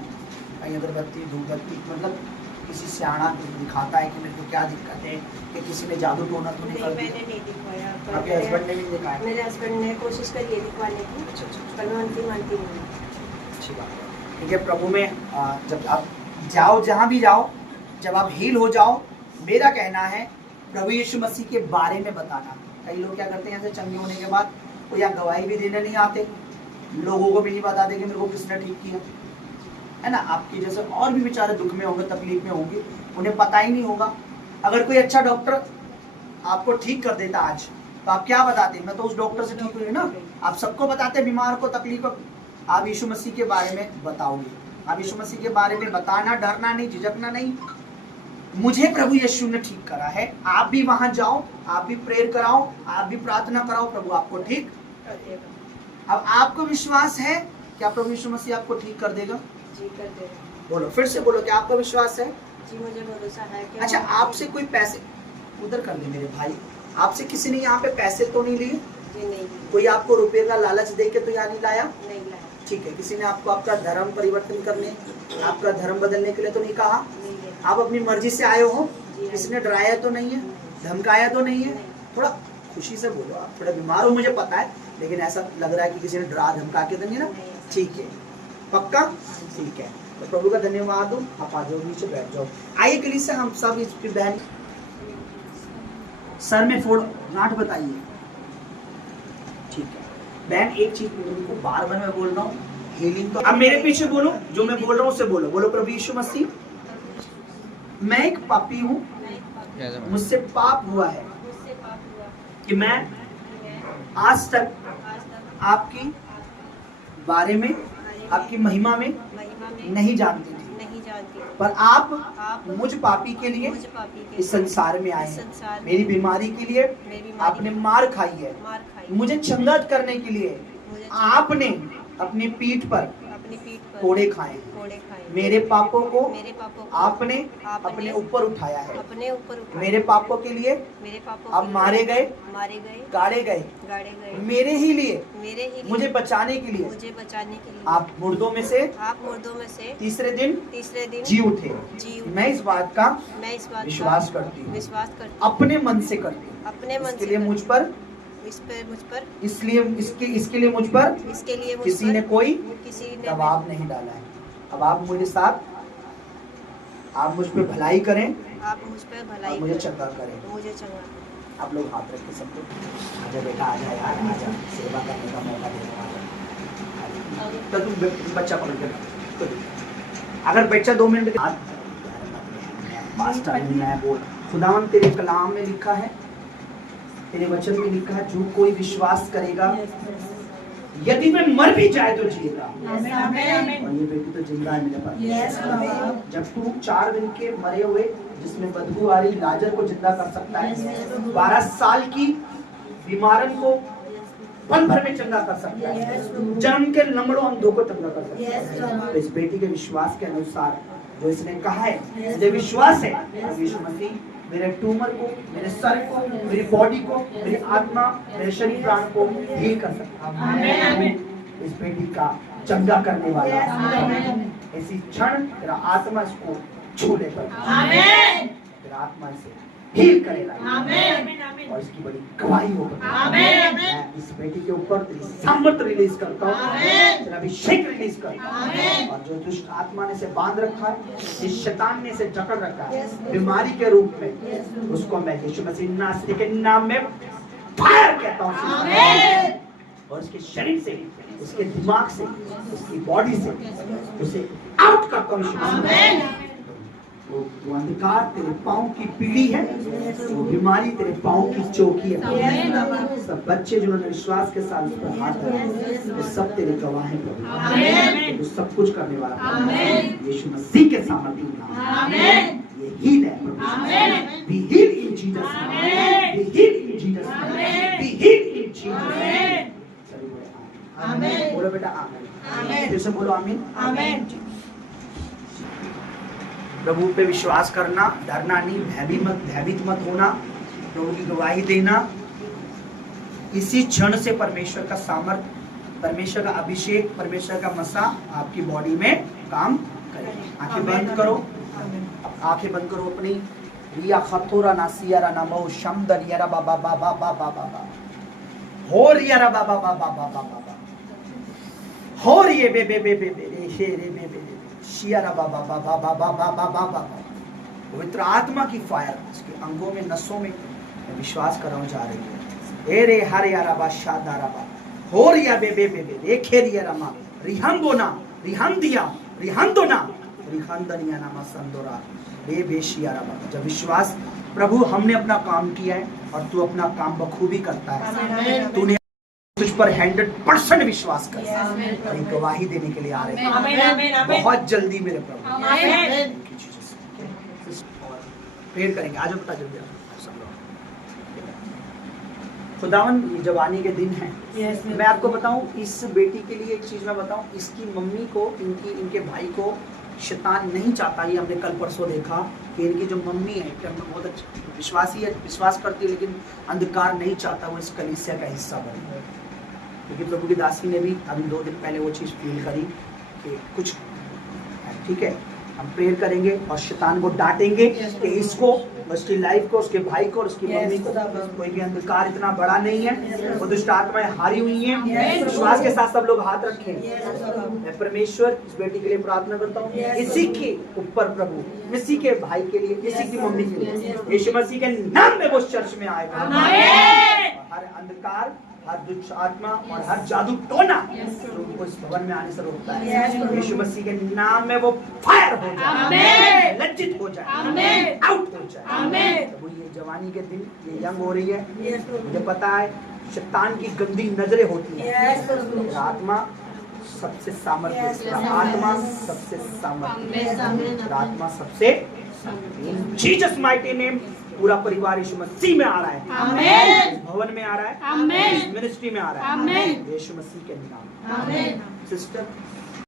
कहीं अगरबत्ती, धूपबत्ती, मतलब किसी सियाना दिखाता है कि मेरे को क्या दिक्कत है, कि किसी ने जादू टोना तो नहीं कर दिया। मैंने नहीं दिखवाया, आपके हस्बैंड ने नहीं दिखाया? मेरे हस्बैंड ने कोशिश करी है दिखवाने की, पर मैं उनकी मानती नहीं। अच्छी बात है। ठीक है, प्रभु में जब आप जाओ, जहाँ भी जाओ, जब आप हील हो जाओ, मेरा कहना है प्रभु यीशु मसीह के बारे में बताना। कई लोग क्या करते हैं, ऐसे चंगे होने के बाद वो यहाँ गवाही भी देने नहीं आते, लोगों को भी नहीं बताते कि मेरे को किसने ठीक किया, है ना। आपके जैसे और भी बेचारे दुख में होंगे, तकलीफ में होंगे, उन्हें पता ही नहीं होगा। अगर कोई अच्छा डॉक्टर आपको ठीक कर देता आज, तो आप क्या बताते, मैं तो उस डॉक्टर से ठीक हुई ना। आप सबको बताते बीमार को, तकलीफ को, आप यीशु मसीह के बारे में बताओगे। आप यीशु मसीह के बारे में बताना, डरना नहीं, झिझकना नहीं। मुझे प्रभु यीशु ने ठीक करा है, आप भी वहां जाओ, आप भी प्रेयर कराओ, आप भी प्रार्थना कराओ, प्रभु आपको ठीक। अब आपको विश्वास है क्या प्रभु यीशु मसीह आपको ठीक कर देगा? जी कर देगा। बोलो, फिर से बोलो, क्या आपका विश्वास है? जी मुझे भरोसा है कि अच्छा, आपसे कोई पैसे उधर कर ले मेरे भाई, आपसे किसी ने यहाँ पे पैसे तो नहीं लिए? जी नहीं, कोई आपको रुपए का लालच दे के तो यहाँ नहीं लाया? नहीं लाया, ठीक है, किसी ने आपको आपका धर्म परिवर्तन करने, आपका धर्म बदलने के लिए तो नहीं कहा? नहीं लिया। आप अपनी मर्जी से आए हो? जी, किसी ने डराया तो नहीं है, धमकाया तो नहीं है? थोड़ा खुशी से बोलो, आप थोड़ा बीमार हो मुझे पता है, लेकिन ऐसा लग रहा है कि किसी ने डरा धमका के तो नहीं ना? ठीक है, पक्का? ठीक है, तो प्रभु का धन्यवाद हो। आप आ जाओ, नीचे बैठ जाओ। आइए कली से हम सब इसकी बहन सर में फोड़ गांठ बताइए। ठीक है बहन, एक चीज उनको बार बार मैं बोल रहा हूँ, हीलिंग तो अब मेरे पीछे बोलो, जो मैं बोल रहा हूँ उसे बोलो। बोलो, प्रभु यीशु मसीह, मैं एक पापी हूँ, मुझसे पाप हुआ है मुझसे पाप हुआ कि मैं आज तक आज तक आपकी बारे में, आपकी महिमा में महिमा में नहीं जानती थी, नहीं जानती, पर आप आप मुझ पापी के लिए मुझ पापी के इस संसार में आए इस हैं। संसार में मेरी बीमारी के लिए मेरी बीमारी आपने मार खाई है, मार खाई, मुझे चंगा करने के लिए मुझे आपने अपनी पीठ पर अपनी पीठ पर कोड़े खाए हैं। कोड़े खाए, मेरे पापों को मेरे पापों को आपने आपने अपने ऊपर उठाया है। अपने ऊपर उठाया, मेरे पापों के लिए मेरे पापों आप के मारे लिए गए, मारे गए, गाड़े गए, गाड़े गए, मेरे ही लिए, मेरे ही लिए, मुझे बचाने के लिए मुझे बचाने के लिए आप मुर्दों में से आप मुर्दों में से तीसरे दिन तीसरे दिन जी उठे। जी मैं इस बात का मैं इस बात विश्वास का करती हूँ, विश्वास करती हूँ, अपने मन से करती हूँ। अपने मन इसके से लिए करती मुझ हूँ। पर मुझ पर इसलिए इसके लिए मुझ पर इसके लिए मुझ किसी पर ने कोई किसी ने दबाव नहीं डाला है। अब आप मेरे साथ, आप मुझ पर भलाई करें, आप मुझ पर भलाई आप मुझे करें, चंगा करें। मुझे चंगा करें। आप लोग हाथ रख के सब लोग आजा बेटा, आजा यार, आजा, सेवा करने का मौका दे दो, आजा। तो तुम बच्चा पकड़ के बैठो। तो अगर बच्चा 2 मिनट के पास्टर मैं बोल, खुदावन तेरे कलाम में लिखा है, तेरे वचन में लिखा है, जो कोई विश्वास करेगा यदि मैं मर भी जाए तो जिएगा। और ये बेटी तो जिंदा है मेरे पास। जब तू 4 दिन के मरे हुए, जिसमें बदबू आ रही लाजर को जिंदा कर सकता है, 12 साल की बीमारन को पल भर में चंगा कर सकता है, जन्म के लंगड़ों अंधों को चंगा कर सकता है। तो इस बेटी के विश्वास के अनुसार जो इसने कहा है, मुझे विश्वास है यीशु मसीह मेरे ट्यूमर को, मेरे सर को, मेरी बॉडी को, मेरी आत्मा, मेरे शरीर प्राण को हील कर सकता है। इस बेटी का चंगा करने वाला इसी क्षण तेरा आत्मा इसको छू लेकर तेरा आत्मा इसे हील करेगा और इसकी बड़ी गवाही होगा। मैं इस बेटी के ऊपर तेरी सामर्थ रिलीज करता हूँ, तेरा अभिषेक रिलीज करता हूँ। और जो दुष्ट आत्मा ने इसे बांध रखा है, जिस शैतान ने इसे जकड़ रखा है बीमारी के रूप में, उसको मैं यीशु मसीह नासरी के नाम में फायर कहता हूँ और उसके शरीर से, उसके दिमाग से, उसकी बॉडी से उसे आउट करता हूँ। वो अंधकार तेरे पाँव की पीढ़ी है, वो बीमारी तेरे पाँव की चौकी है। सब बच्चे जिन्होंने विश्वास के साथ उस पर हाथ रखे वो सब तेरे गवाह हैं प्रभु। वो सब कुछ करने वाला प्रभु यीशु मसीह के सामर्थ्य नाम ये हील है प्रभु। Be heal in Jesus name, be heal in Jesus name, be heal in Jesus name. सभी बोलो आमीन। बोलो बेटा आमीन। फिर से बोलो आमीन। प्रभु पे विश्वास करना, डरना नहीं, भयभीत मत होना, प्रभु की गवाही देना। इसी क्षण से परमेश्वर का सामर्थ, परमेश्वर का अभिषेक, परमेश्वर का मसा आपकी बॉडी में काम करेगा। आंखें बंद करो, आंखें बंद करो अपनी। रिया खतोरा नासियारा नमो शमदर यारा बाबा बाबा बाबा बाबा हो रिया बाबा बाबा बाबा बाबा हो रिये बे बे बे बे बे हे रे बे बे शियारा बाबा बाबा बाबा बाबा बाबा। पवित्र आत्मा की फायर उसके अंगों में, नसों में मैं विश्वास कर रहा हूँ जा रही है। ए रे हरे याराबा शादाराबा हो रिया बे बे बे बे देखे रिया रमा रिहम बोना रिहम दिया रिहम दोना रिहंदनिया नामा संदोरा बे बे शियाराबा। जब विश्वास, प्रभु हमने अपना काम किया है और तू अपना काम बखूबी करता है। तूने तुझ पर 100% विश्वास कर और एक गवाही देने के लिए आ रहे हैं बहुत जल्दी मेरे प्रभु। प्रेयर करेंगे, आज बता जल्दी सब लोग। खुदावन ये जवानी के दिन हैं। मैं आपको बताऊं, इस बेटी के लिए एक चीज मैं बताऊं, इसकी मम्मी को, इनके भाई को शैतान नहीं चाहता। ये हमने कल परसों देखा कि इनकी जो मम्मी है बहुत अच्छा विश्वासी है, विश्वास करती है, लेकिन अंधकार नहीं चाहता वो इस कलीसिया का हिस्सा बने। क्योंकि प्रभु की दासी ने भी अभी 2 दिन पहले वो चीज़ फील करी कि कुछ, ठीक है, हम प्रेयर करेंगे और शैतान को डांटेंगे कि इसको, उसकी लाइफ को, उसके भाई को और उसकी मम्मी को, कोई भी अंधकार इतना बड़ा नहीं है। वो दुष्ट आत्माएं हारी हुई हैं। विश्वास के साथ सब लोग हाथ रखें। मैं परमेश्वर इस बेटी के लिए प्रार्थना करता हूँ, इसी के ऊपर प्रभु, इसी के भाई के लिए, इसी की मम्मी के लिए यीशु मसीह के नाम में वो चर्च में आएगा। हर अंधकार, हर दुष्ट आत्मा और हर जादू टोना जो उनको इस भवन में आने से रोकता है, यीशु मसीह के नाम में वो फायर हो जाए, लज्जित हो जाए, आउट हो जाए। तो ये जवानी के दिन, ये यंग हो रही है, मुझे पता है शैतान की गंदी नजरें होती हैं। आत्मा सबसे सामर्थ्य, आत्मा सबसे सामर्थ्य, आत्मा सबसे जीसस माइटी नेम। पूरा परिवार यीशु मसीह में आ रहा है, आमेन। भवन में आ रहा है, आमेन। मिनिस्ट्री में आ रहा है, आमेन। यीशु मसीह के नाम, आमेन। सिस्टर